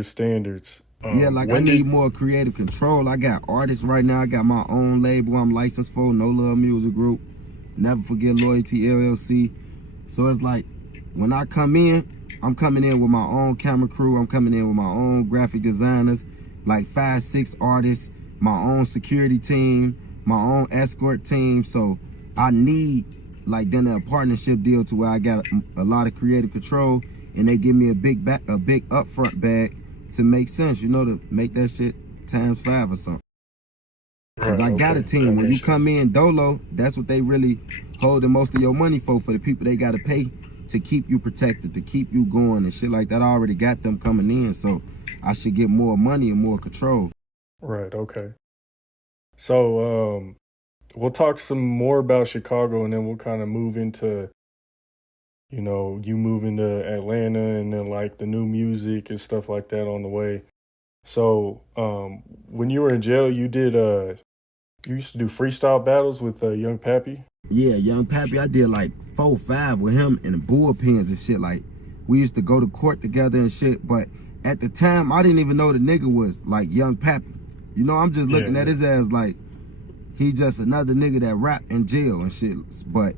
standards. Yeah, like I need more creative control. I got artists right now. I got my own label I'm licensed for, NoLuv Music Group. Never Forget Loyalty LLC. So it's like when I come in, I'm coming in with my own camera crew. I'm coming in with my own graphic designers, like 5, 6 artists, my own security team, my own escort team. So I need like then a partnership deal to where I got a lot of creative control, and they give me a big upfront bag to make sense, you know, to make that shit ×5 or something. Because I got a team. When you come in dolo, that's what they really holding most of your money for the people they got to pay to keep you protected, to keep you going and shit like that. I already got them coming in, so I should get more money and more control. Right, okay. So we'll talk some more about Chicago, and then we'll kind of move into, you know, you moving to Atlanta and then like the new music and stuff like that on the way. So when you were in jail, you used to do freestyle battles with Young Pappy? Yeah, Young Pappy, I did like 4, 5 with him in the bullpens and shit. Like, we used to go to court together and shit, but at the time, I didn't even know the nigga was like Young Pappy. You know, I'm just looking at his ass like he just another nigga that rap in jail and shit. But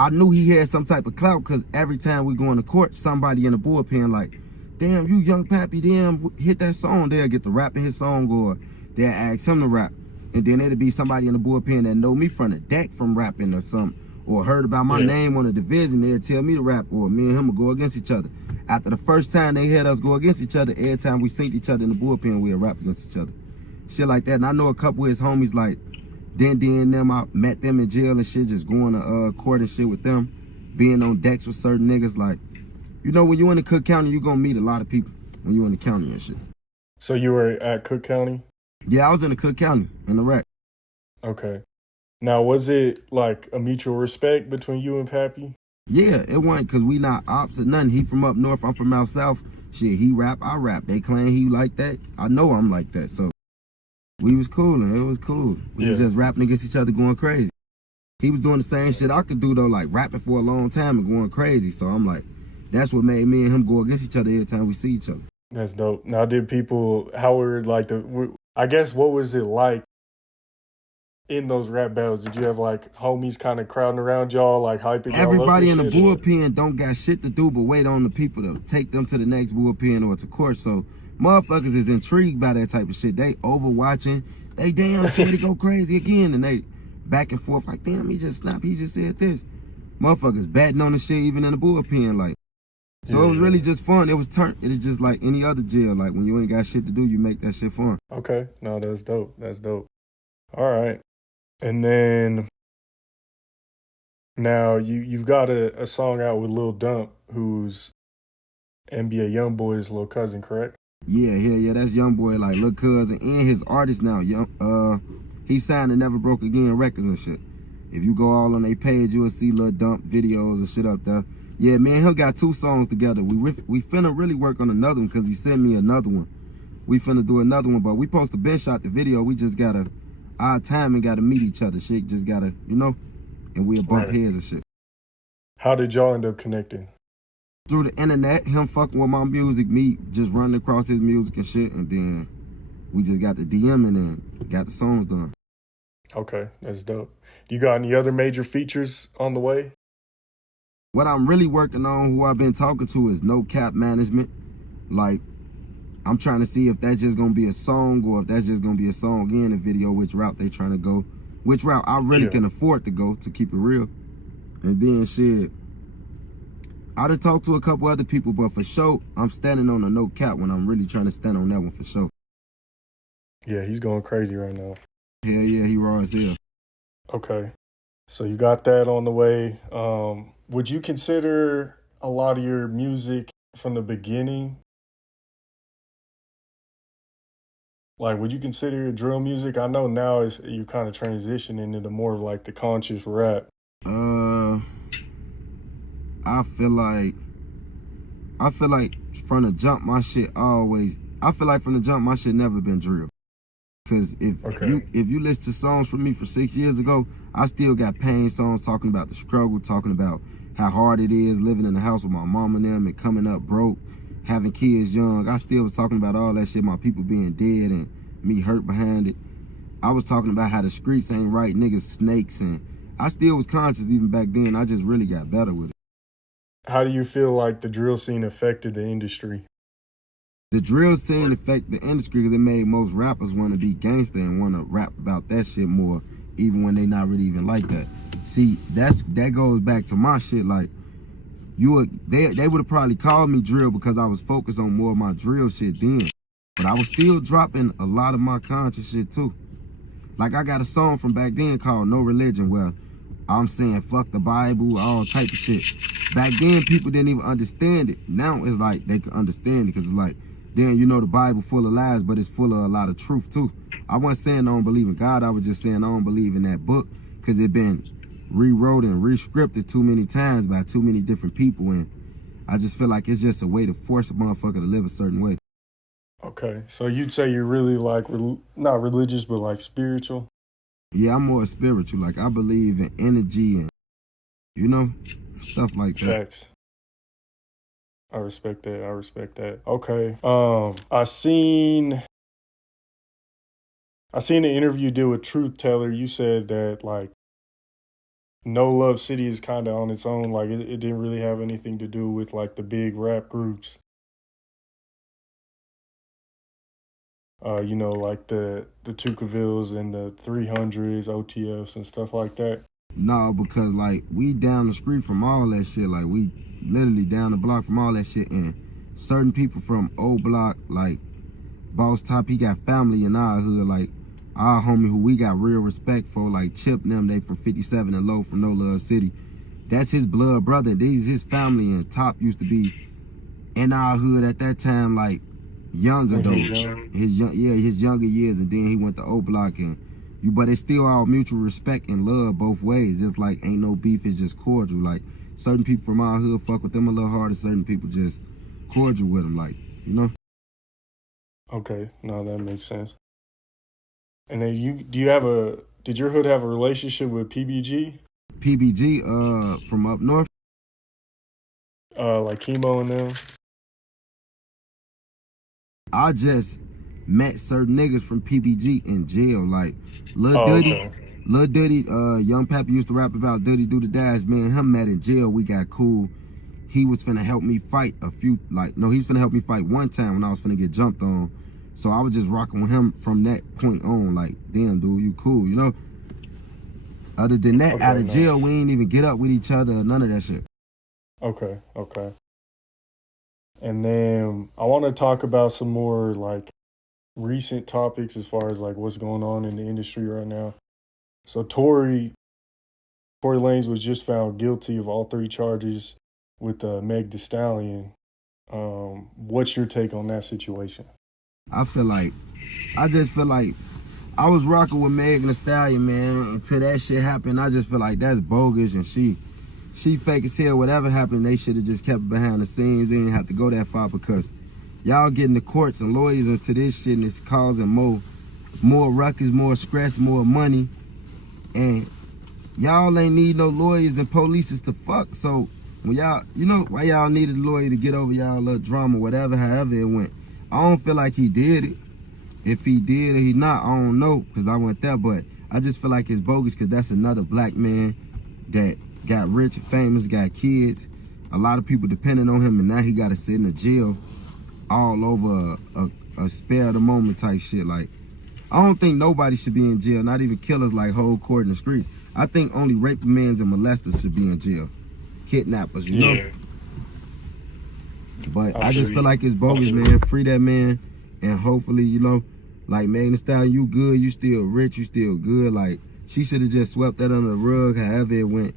I knew he had some type of clout because every time we go in the court, somebody in the bullpen like, damn, you young Pappy, damn, hit that song. They'll get to rapping his song, or they'll ask him to rap. And then it'll be somebody in the bullpen that know me from the deck from rapping or something, or heard about my name on the division. They'll tell me to rap, or me and him will go against each other. After the first time they had us go against each other, every time we synced each other in the bullpen, we'll rap against each other. Shit like that. And I know a couple of his homies like Dendy and them, I met them in jail and shit, just going to court and shit with them, being on decks with certain niggas. Like, you know, when you in the Cook County, you gonna meet a lot of people when you in the county and shit. So you were at Cook County? Yeah, I was in the Cook County, in the rec. Okay. Now, was it like a mutual respect between you and Pappy? Yeah, it wasn't because we not ops or nothing. He from up north, I'm from out south. Shit, he rap, I rap. They claim he like that. I know I'm like that, so we was cool and it was cool. We was just rapping against each other going crazy. He was doing the same shit I could do though, like rapping for a long time and going crazy. So I'm like, that's what made me and him go against each other every time we see each other. That's dope. Now, did people, how were like I guess, what was it like in those rap battles? Did you have like homies kind of crowding around y'all, like hyping y'all Everybody up in the shit, bullpen don't got shit to do but wait on the people to take them to the next bullpen or to court. So motherfuckers is intrigued by that type of shit. They overwatching. They damn shit to go crazy again, and they back and forth like, damn, he just snapped. He just said this. Motherfuckers batting on the shit even in the bullpen, like. So it was really just fun. It was it is just like any other jail. Like when you ain't got shit to do, you make that shit fun. Okay, no, that's dope. That's dope. All right, and then now you've got a song out with Lil Dump, who's NBA YoungBoy's little cousin, correct? Yeah, that's YoungBoy, like little cousin, and his artist now. He signed to Never Broke Again Records and shit. If you go all on their page, you will see Lil Dump videos and shit up there. Yeah, me and him got 2 songs together. We finna really work on another one because he sent me another one. We finna do another one, but we supposed to bench shot the video. We just gotta, our time and gotta meet each other. Shit just gotta, you know, and we'll bump heads and shit. How did y'all end up connecting? Through the internet, him fucking with my music, me just running across his music and shit, and then we just got the DM and then got the songs done. Okay, that's dope. You got any other major features on the way? What I'm really working on, who I've been talking to, is No Cap Management. Like, I'm trying to see if that's just gonna be a song or if that's just gonna be a song in a video, which route they trying to go, which route I really can afford to go, to keep it real. And then shit, I done talked to a couple other people, but for sure, I'm standing on a No Cap when I'm really trying to stand on that one for sure. Yeah, he's going crazy right now. Hell yeah, he raw as hell. Okay, so you got that on the way. Would you consider a lot of your music from the beginning? Like, would you consider it drill music? I know now you're kind of transitioning into more of like the conscious rap. I feel like from the jump, my shit never been drill. Cause if you listen to songs from me from 6 years ago, I still got pain songs talking about the struggle, talking about how hard it is living in the house with my mom and them and coming up broke, having kids young. I still was talking about all that shit, my people being dead and me hurt behind it. I was talking about how the streets ain't right, niggas snakes, and I still was conscious even back then. I just really got better with it. How do you feel like the drill scene affected the industry? The drill scene affected the industry because it made most rappers want to be gangster and want to rap about that shit more, even when they not really even like that. See, that goes back to my shit. Like, they would have probably called me drill because I was focused on more of my drill shit then. But I was still dropping a lot of my conscious shit too. Like, I got a song from back then called No Religion where I'm saying fuck the Bible, all type of shit. Back then, people didn't even understand it. Now it's like they can understand it because it's like, then you know the Bible full of lies, but it's full of a lot of truth too. I wasn't saying I don't believe in God. I was just saying I don't believe in that book because it been rewrote and rescripted too many times by too many different people. And I just feel like it's just a way to force a motherfucker to live a certain way. Okay, so you'd say you're really like, not religious, but like spiritual? Yeah, I'm more spiritual. Like, I believe in energy and, you know, stuff like that. Facts. I respect that. Okay. I seen the interview you did with Truth Teller. You said that like No Love City is kind of on its own. Like it didn't really have anything to do with like the big rap groups. You know, like the Tucavilles and the 300s, OTFs and stuff like that. No, because like we down the street from all that shit. Like we literally down the block from all that shit. And certain people from old block, like Boss Top, he got family in our hood. Like our homie who we got real respect for, like Chip and them, they from 57 and Low from NoLuv City. That's his blood brother. These his family, and Top used to be in our hood at that time, like younger though. His younger years, and then he went to O Block, and but it's still all mutual respect and love both ways. It's like ain't no beef, it's just cordial. Like certain people from our hood fuck with them a little harder, certain people just cordial with them, like, you know. Okay, no, that makes sense. And then did your hood have a relationship with PBG? PBG, from up north. Like Chemo and them? I just met certain niggas from PBG in jail, like Lil Diddy. Okay. Lil Diddy, Young Pappy used to rap about Diddy do the dash. Me and him met in jail. We got cool. He was finna help me fight he was finna help me fight one time when I was finna get jumped on. So I was just rocking with him from that point on. Like, damn, dude, you cool, you know? Other than that, Okay, out of jail, we ain't even get up with each other or none of that shit. Okay. And then I want to talk about some more like recent topics as far as like what's going on in the industry right now. So Tory Lanez was just found guilty of all 3 charges with Meg Thee Stallion. What's your take on that situation? I just feel like I was rocking with Meg Thee Stallion, man, until that shit happened. I just feel like that's bogus, and she fake as hell. Whatever happened, they should have just kept it behind the scenes. They didn't have to go that far, because y'all getting the courts and lawyers into this shit, and it's causing more ruckus, more stress, more money. And y'all ain't need no lawyers and polices to fuck. So when y'all, you know, why y'all needed a lawyer to get over y'all little drama, whatever, however it went. I don't feel like he did it. If he did or he not, I don't know, because I went there. But I just feel like it's bogus, because that's another black man that got rich and famous, got kids. A lot of people depending on him, and now he got to sit in a jail all over a spare of the moment type shit. Like, I don't think nobody should be in jail, not even killers like hold court in the streets. I think only rape mans and molesters should be in jail. Kidnappers, you know? But I just feel like it's bogus, man. Free that man, and hopefully, you know, like Meg Thee Stallion, you good, you still rich, you still good. Like, she should have just swept that under the rug, however it went.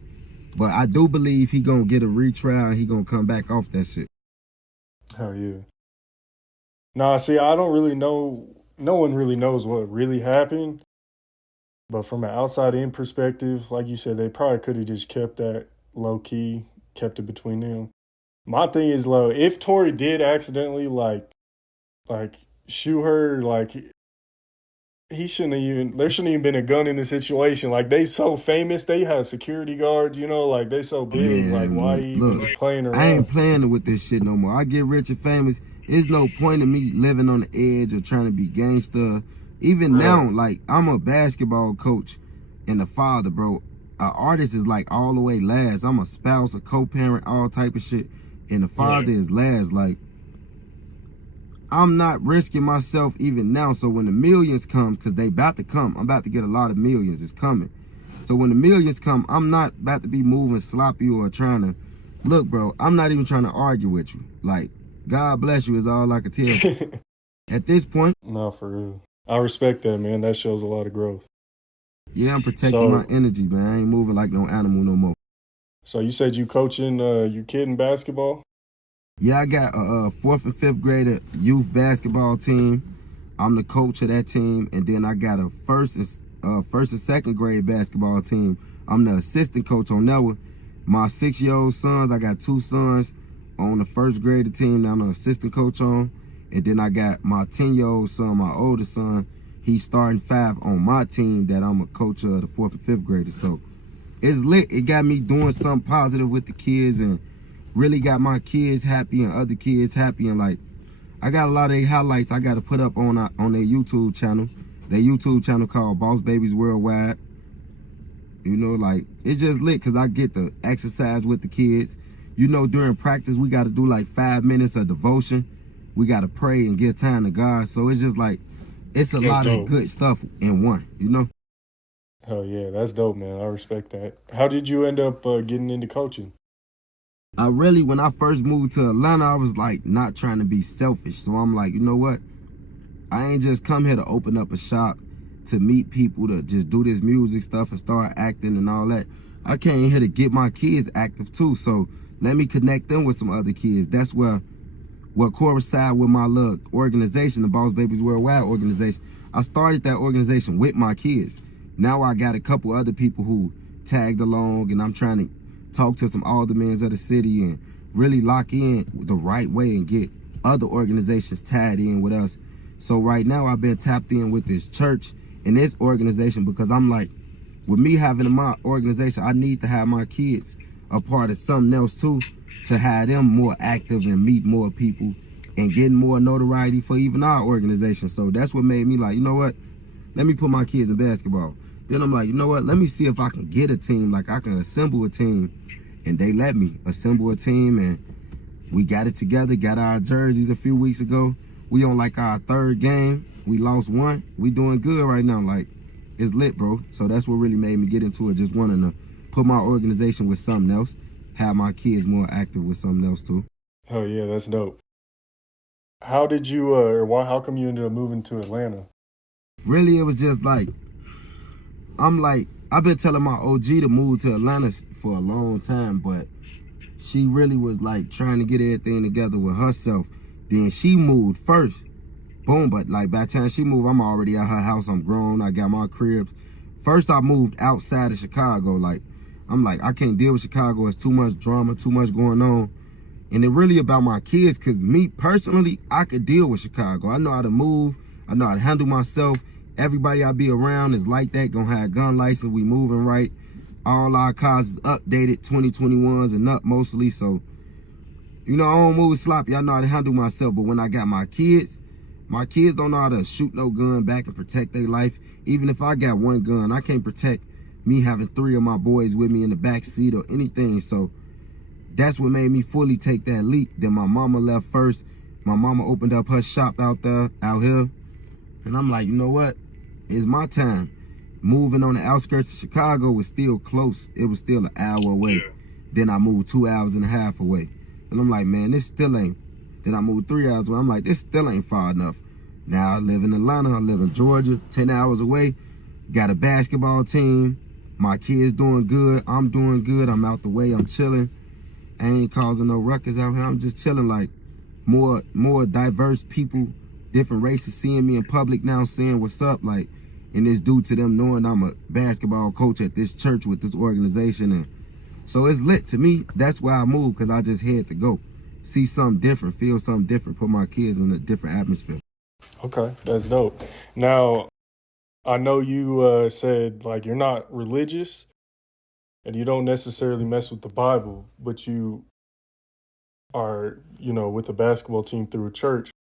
But I do believe he gonna get a retrial, and he gonna come back off that shit. Hell yeah. Nah, see, I don't really know. No one really knows what really happened. But from an outside-in perspective, like you said, they probably could have just kept that low-key, kept it between them. My thing is, if Tory did accidentally, like shoot her, like, there shouldn't even been a gun in the situation. Like, they so famous, they have security guards, you know, like, they so big, like, why even playing around? I ain't playing with this shit no more. I get rich and famous. There's no point in me living on the edge or trying to be gangster. Even now, like, I'm a basketball coach and a father, bro. An artist is like all the way last. I'm a spouse, a co-parent, all type of shit. And the father is last. Like, I'm not risking myself even now. So when the millions come, because they about to come, I'm about to get a lot of millions. It's coming. So when the millions come, I'm not about to be moving sloppy or trying to, look, bro, I'm not even trying to argue with you. Like, God bless you is all I can tell you. At this point. No, for real. I respect that, man. That shows a lot of growth. Yeah, I'm protecting my energy, man. I ain't moving like no animal no more. So you said you coaching your kid in basketball? Yeah, I got a 4th and 5th grader youth basketball team. I'm the coach of that team. And then I got a first and 2nd grade basketball team. I'm the assistant coach on that one. My 6-year-old sons, I got 2 sons on the 1st grader team that I'm the assistant coach on. And then I got my 10-year-old son, my oldest son. He's starting 5 on my team that I'm a coach of the 4th and 5th graders. So it's lit. It got me doing something positive with the kids and really got my kids happy and other kids happy. And like, I got a lot of their highlights I got to put up on their YouTube channel. Their YouTube channel called Boss Babies Worldwide. You know, like, it's just lit because I get to exercise with the kids. You know, during practice, we got to do like 5 minutes of devotion. We got to pray and give time to God. So it's just like, it's a That's lot of dope. good stuff in one, you know? Hell yeah, that's dope, man. I respect that. How did you end up getting into coaching? I really, when I first moved to Atlanta, I was like not trying to be selfish. So I'm like, you know what? I ain't just come here to open up a shop to meet people to just do this music stuff and start acting and all that. I came here to get my kids active too. So let me connect them with some other kids. That's where what coincided with my little organization, the Boss Babies Worldwide organization. I started that organization with my kids. Now I got a couple other people who tagged along, and I'm trying to talk to some aldermen of the city and really lock in the right way and get other organizations tied in with us. So right now I've been tapped in with this church and this organization because I'm like, with me having my organization, I need to have my kids a part of something else too, to have them more active and meet more people and getting more notoriety for even our organization. So that's what made me like, you know what? Let me put my kids in basketball. Then I'm like, you know what? Let me see if I can get a team, like I can assemble a team. And they let me assemble a team, and we got it together, got our jerseys a few weeks ago. We on like our third game. We lost one. We doing good right now. Like, it's lit, bro. So that's what really made me get into it, just wanting to put my organization with something else, have my kids more active with something else too. Oh yeah, that's dope. How did you or why how come you ended up moving to Atlanta? Really, it was just like, I'm like, I've been telling my OG to move to Atlanta for a long time, but she really was like trying to get everything together with herself. Then she moved first. Boom, but like by the time she moved, I'm already at her house. I'm grown. I got my cribs. First, I moved outside of Chicago. Like, I'm like, I can't deal with Chicago. It's too much drama, too much going on. And it really about my kids, because me personally, I could deal with Chicago. I know how to move. I know how to handle myself. Everybody I be around is like that, gonna have a gun license. We moving right. All our cars is updated, 2021s and up mostly. So, you know, I don't move sloppy. I know how to handle myself. But when I got my kids don't know how to shoot no gun back and protect their life. Even if I got one gun, I can't protect me having 3 of my boys with me in the back seat or anything. So that's what made me fully take that leap. Then my mama left first. My mama opened up her shop out here. And I'm like, you know what? It's my time. Moving on the outskirts of Chicago was still close. It was still an hour away. Then I moved 2.5 hours away. And I'm like, man, this still ain't. Then I moved 3 hours away. I'm like, this still ain't far enough. Now I live in Atlanta. I live in Georgia, 10 hours away. Got a basketball team. My kids doing good. I'm doing good. I'm out the way. I'm chilling. I ain't causing no ruckus out here. I'm just chilling. Like, more diverse people, different races seeing me in public now, saying what's up. Like, and it's due to them knowing I'm a basketball coach at this church with this organization. And so it's lit to me. That's why I moved, because I just had to go see something different, feel something different, put my kids in a different atmosphere. Okay, that's dope. Now, I know you said like you're not religious and you don't necessarily mess with the Bible, but you are, with the basketball team through a church.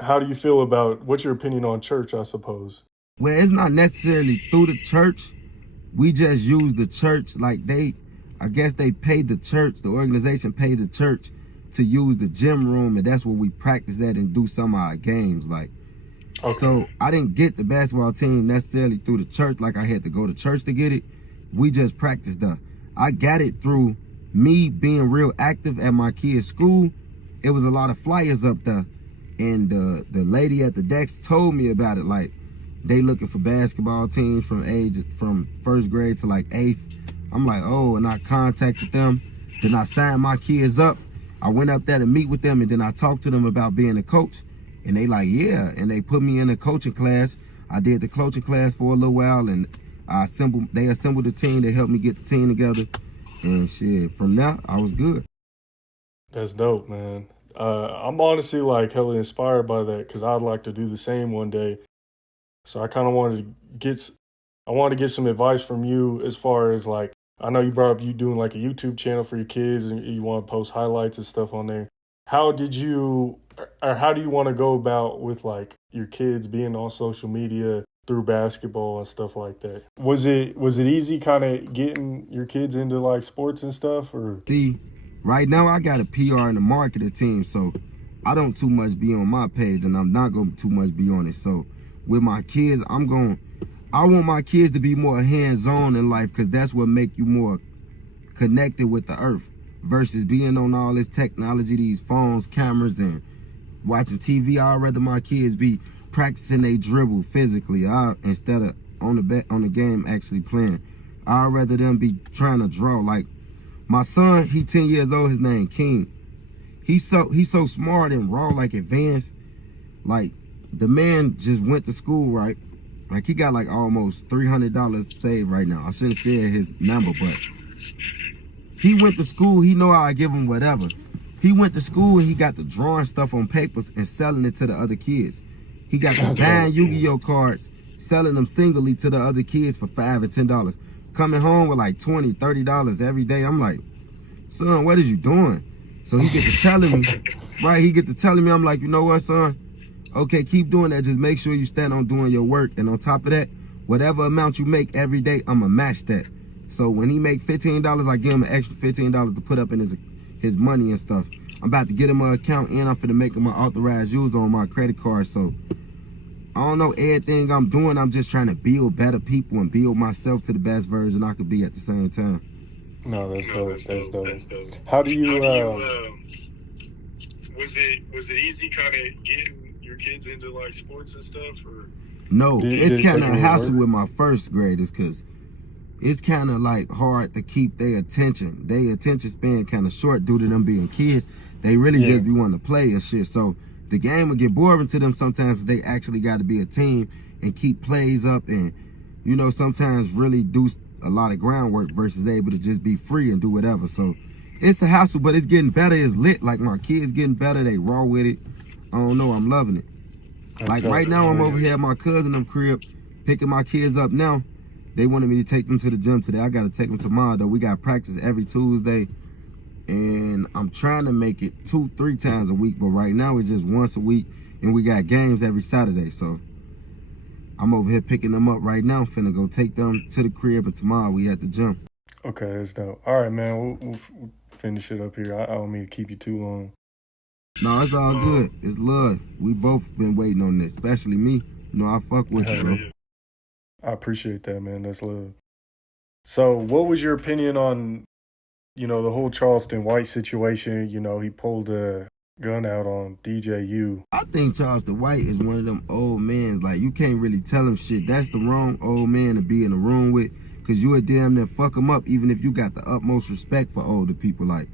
How do you feel about, what's your opinion on church, I suppose? Well, it's not necessarily through the church. We just use the church, like I guess they paid the church, the organization paid the church to use the gym room, and that's where we practice at and do some of our games. Like, Okay. So I didn't get the basketball team necessarily through the church, like I had to go to church to get it. We just practiced there. I got it through me being real active at my kids' school. It was a lot of flyers up there, and the lady at the desk told me about it. Like, they looking for basketball teams from first grade to like 8th. I'm like, oh, and I contacted them. Then I signed my kids up. I went up there to meet with them, and then I talked to them about being a coach. And they like, yeah. And they put me in a coaching class. I did the coaching class for a little while, and they assembled the team. They helped me get the team together. And shit, from there, I was good. That's dope, man. I'm honestly like hella inspired by that because I'd like to do the same one day. So I kind of wanted to get some advice from you as far as like, I know you brought up you doing like a YouTube channel for your kids and you want to post highlights and stuff on there. How do you want to go about with like your kids being on social media through basketball and stuff like that. Was it easy kind of getting your kids into like sports and stuff, or? See, right now I got a PR and a marketing team, so I don't too much be on my page, and I'm not gonna too much be on it. So with my kids, I want my kids to be more hands-on in life, because that's what make you more connected with the earth versus being on all this technology, these phones, cameras, and watching TV. I'd rather my kids be practicing they dribble physically instead of on the game actually playing. I'd rather them be trying to draw. Like my son, he 10 years old, his name King. He's so smart and raw, like advanced. Like the man just went to school, right? Like he got like almost $300 saved right now. I shouldn't say his number, but he went to school. He know I give him whatever. He went to school and he got the drawing stuff on papers and selling it to the other kids. He got the buying Yu-Gi-Oh cards, selling them singly to the other kids for $5 and $10. Coming home with like $20, $30 every day. I'm like, son, what is you doing? So he get to telling me, right? He get to telling me, I'm like, you know what, son? Okay, keep doing that. Just make sure you stand on doing your work. And on top of that, whatever amount you make every day, I'ma match that. So when he make $15, I give him an extra $15 to put up in his money and stuff. I'm about to get him an account, and I'm finna make him an authorized user on my credit card. So I don't know, everything I'm doing, I'm just trying to build better people and build myself to the best version I could be at the same time. No, that's dope. That's dope. How do you? Was it easy kind of getting your kids into like sports and stuff, or? No, it's kind of a hassle with my first graders, because it's kind of like hard to keep their attention. Their attention span kind of short due to them being kids. They really just be wanting to play and shit. So the game will get boring to them sometimes. They actually got to be a team and keep plays up, and you know, sometimes really do a lot of groundwork versus able to just be free and do whatever. So it's a hassle, but it's getting better. It's lit. Like my kids getting better. They raw with it. I don't know. I'm loving it. Like right now, I'm over here at my cousin them crib, picking my kids up now. They wanted me to take them to the gym today. I got to take them tomorrow, though. We got practice every Tuesday, and I'm trying to make it 2-3 times a week, but right now it's just once a week, and we got games every Saturday. So I'm over here picking them up right now. Finna go take them to the crib, and tomorrow we at the gym. Okay, that's dope. All right, man. We'll finish it up here. I don't mean to keep you too long. No, it's all good. It's love. We both been waiting on this, especially me. You know, I fuck with you, bro. I appreciate that, man. That's love. So what was your opinion on, you know, the whole Charleston White situation? You know, he pulled a gun out on DJU. I think Charleston White is one of them old men. Like, you can't really tell him shit. That's the wrong old man to be in a room with, because you would damn near fuck him up, even if you got the utmost respect for older people. Like,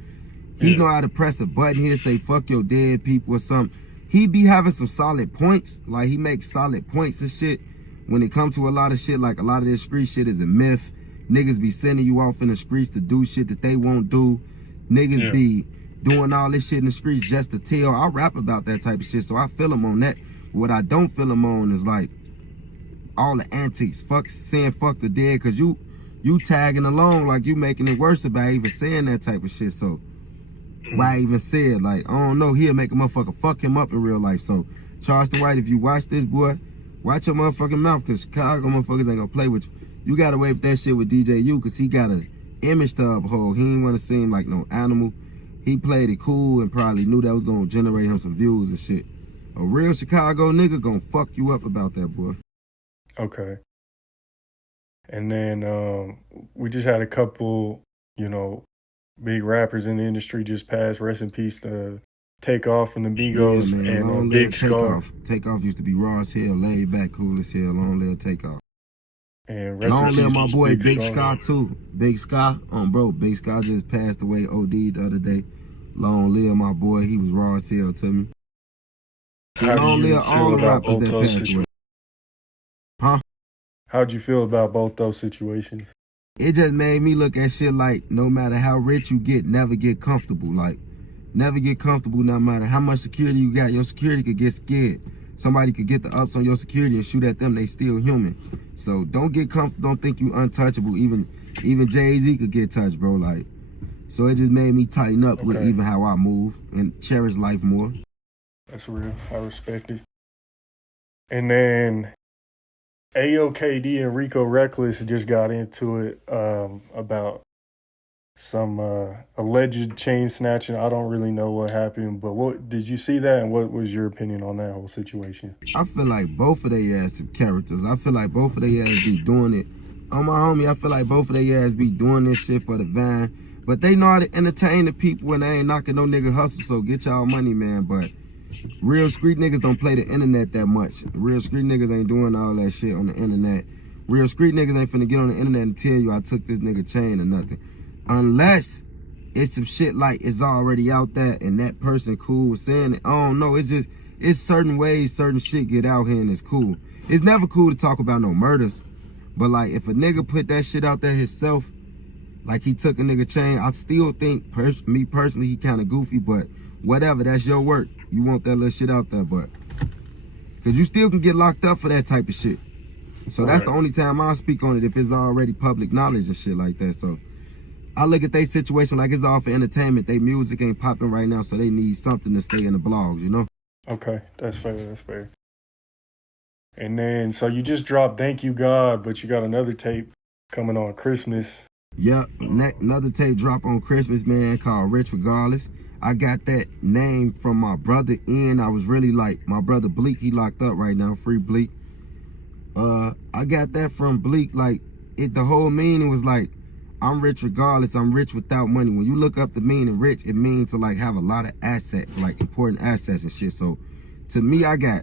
he know how to press a button here, say fuck your dead people or something. He be having some solid points. Like, he makes solid points and shit. When it comes to a lot of shit, like a lot of this street shit is a myth. Niggas be sending you off in the streets to do shit that they won't do. Niggas be doing all this shit in the streets just to tell. I rap about that type of shit, so I feel him on that. What I don't feel him on is like all the antics. Fuck saying fuck the dead, because you tagging along like you making it worse about even saying that type of shit. So why even say it? Like, I don't know, he'll make a motherfucker fuck him up in real life. So Charleston White, if you watch this, boy, watch your motherfucking mouth, because Chicago motherfuckers ain't gonna play with you. You gotta wait for that shit with DJU, because he got an image to uphold. He ain't want to seem like no animal. He played it cool and probably knew that was gonna generate him some views and shit. A real Chicago nigga gonna fuck you up about that, boy. Okay. And then we just had a couple, you know, big rappers in the industry just passed. Rest in peace to Takeoff from the Migos and Big Scar. Takeoff used to be raw as hell, laid back, cool as hell. Long live Takeoff. And long live my boy Big Scar too. Big Scar, bro. Big Scar just passed away, OD the other day. Long live my boy. He was raw as hell to me. Long live all the rappers that passed away. Huh? How'd you feel about both those situations? It just made me look at shit like, no matter how rich you get, never get comfortable. Like, never get comfortable no matter how much security you got. Your security could get scared. Somebody could get the ups on your security and shoot at them. They still human. So don't get comfortable. Don't think you untouchable. Even Jay-Z could get touched, bro. Like, so it just made me tighten up with even how I move and cherish life more. That's real. I respect it. And then AOKD and Rico Reckless just got into it about some alleged chain snatching. I don't really know what happened, but what did you see that, and what was your opinion on that whole situation? I feel like both of their ass some characters. I feel like both of their ass be doing it. On my homie, I feel like both of their ass be doing this shit for the van. But they know how to entertain the people and they ain't knocking no nigga hustle, so get y'all money, man. But real street niggas don't play the internet that much. Real street niggas ain't doing all that shit on the internet. Real street niggas ain't finna get on the internet and tell you I took this nigga chain or nothing. Unless it's some shit like it's already out there and that person cool with saying it. I don't know. It's just, it's certain ways certain shit get out here and it's cool. It's never cool to talk about no murders. But like if a nigga put that shit out there himself, like he took a nigga chain, I still think, me personally, he kind of goofy, but whatever, that's your work. You want that little shit out there, but because you still can get locked up for that type of shit. So that's the only time I speak on it, if it's already public knowledge and shit like that. So I look at their situation like it's all for entertainment. They music ain't popping right now, so they need something to stay in the blogs, you know? Okay, that's fair, that's fair. And then, so you just dropped Thank You God, but you got another tape coming on Christmas. Yep, another tape drop on Christmas, man, called Rich Regardless. I got that name from my brother Ian. I was really like, my brother Bleak, he locked up right now, free Bleak. I got that from Bleak, like, the whole meaning was like, I'm rich regardless, I'm rich without money. When you look up the meaning rich, it means to like have a lot of assets, like important assets and shit. So to me, I got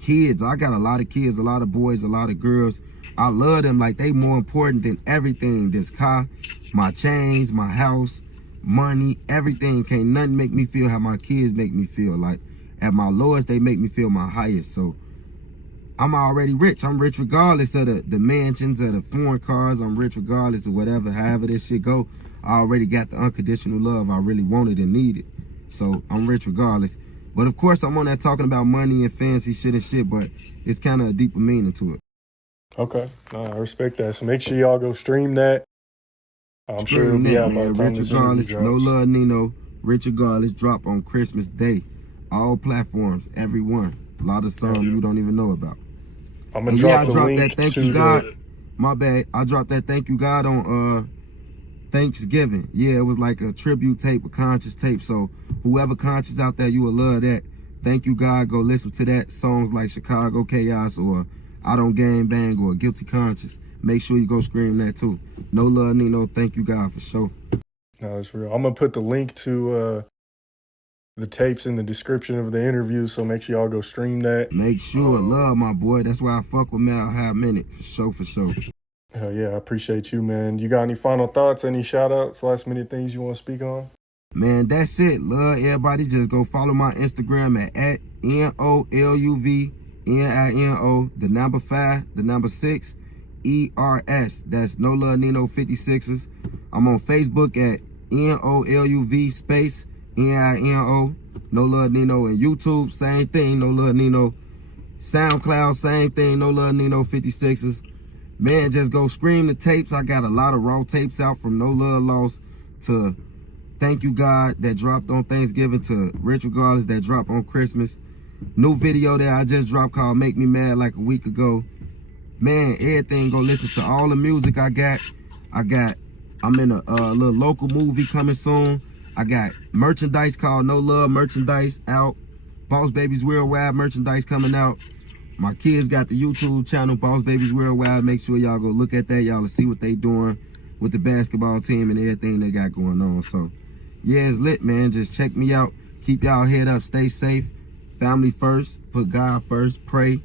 kids. I got a lot of kids, a lot of boys, a lot of girls. I love them like they more important than everything. This car, my chains, my house, money, everything. Can't nothing make me feel how my kids make me feel. Like at my lowest, they make me feel my highest. So I'm already rich. I'm rich regardless of the mansions or the foreign cars. I'm rich regardless of whatever, however this shit go. I already got the unconditional love I really wanted and needed. So I'm rich regardless. But of course, I'm on that talking about money and fancy shit and shit, but it's kind of a deeper meaning to it. Okay, I respect that. So make sure y'all go stream that. I'm sure it'll be out by the time Rich this Regardless, interview drops. NoLuv Nino, Rich Regardless, drop on Christmas Day. All platforms, every one. A lot of some you don't even know about. I'm gonna drop the link that Thank to You God. the... My bad. I dropped that Thank You God on Thanksgiving. Yeah, it was like a tribute tape, a conscious tape. So whoever conscious out there, you will love that. Thank You God. Go listen to that. Songs like Chicago Chaos or I Don't Gang Bang or Guilty Conscience. Make sure you go scream that too. NoLuv Nino, Thank You God for sure. No, that's real. I'm gonna put the link to the tapes in the description of the interview, so make sure y'all go stream that. Make sure, love my boy. That's why I fuck with Mal High Minute, for sure, for sure. Hell yeah, I appreciate you, man. You got any final thoughts, any shout outs, last minute things you want to speak on? Man, that's it. Love everybody. Just go follow my Instagram at NoLuv Nino, the number 5, the number 6, ERS. That's NoLuv Nino 56ers. I'm on Facebook at NoLuv space Nino, NoLuv Nino, and YouTube, same thing, NoLuv Nino. SoundCloud, same thing, NoLuv Nino 56ers. Man, just go stream the tapes. I got a lot of raw tapes out from No Love Lost to Thank You God that dropped on Thanksgiving to Rich Regardless that dropped on Christmas. New video that I just dropped called Make Me Mad like a week ago. Man, everything, go listen to all the music I got. I'm in a little local movie coming soon. I got merchandise called No Love merchandise out. Boss Babies Worldwide merchandise coming out. My kids got the YouTube channel, Boss Babies Worldwide. Make sure y'all go look at that. Y'all will see what they doing with the basketball team and everything they got going on. So, yeah, it's lit, man. Just check me out. Keep y'all head up. Stay safe. Family first. Put God first. Pray.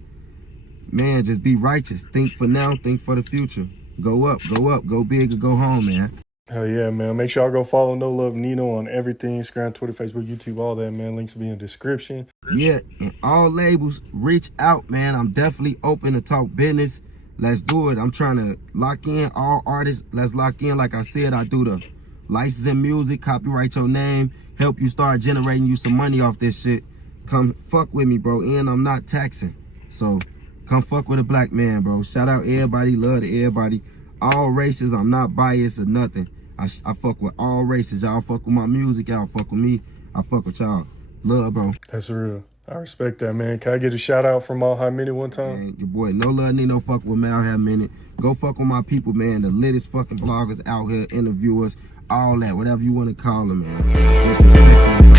Man, just be righteous. Think for now. Think for the future. Go up. Go up. Go big or go home, man. Hell yeah, man. Make sure y'all go follow NoLuv Nino on everything. Instagram, Twitter, Facebook, YouTube, all that, man. Links will be in the description. Yeah, and all labels, reach out, man. I'm definitely open to talk business. Let's do it. I'm trying to lock in all artists. Let's lock in. Like I said, I do the licensing music, copyright your name, help you start generating you some money off this shit. Come fuck with me, bro. And I'm not taxing. So come fuck with a black man, bro. Shout out everybody. Love to everybody. All races. I'm not biased or nothing. I fuck with all races. Y'all fuck with my music. Y'all fuck with me. I fuck with y'all. Love, bro. That's real. I respect that, man. Can I get a shout out from All High Minute one time? Man, your boy NoLuv Nino fuck with Mal High Minute. Go fuck with my people, man. The littest fucking bloggers out here, interviewers, all that, whatever you want to call them, man. Disrespect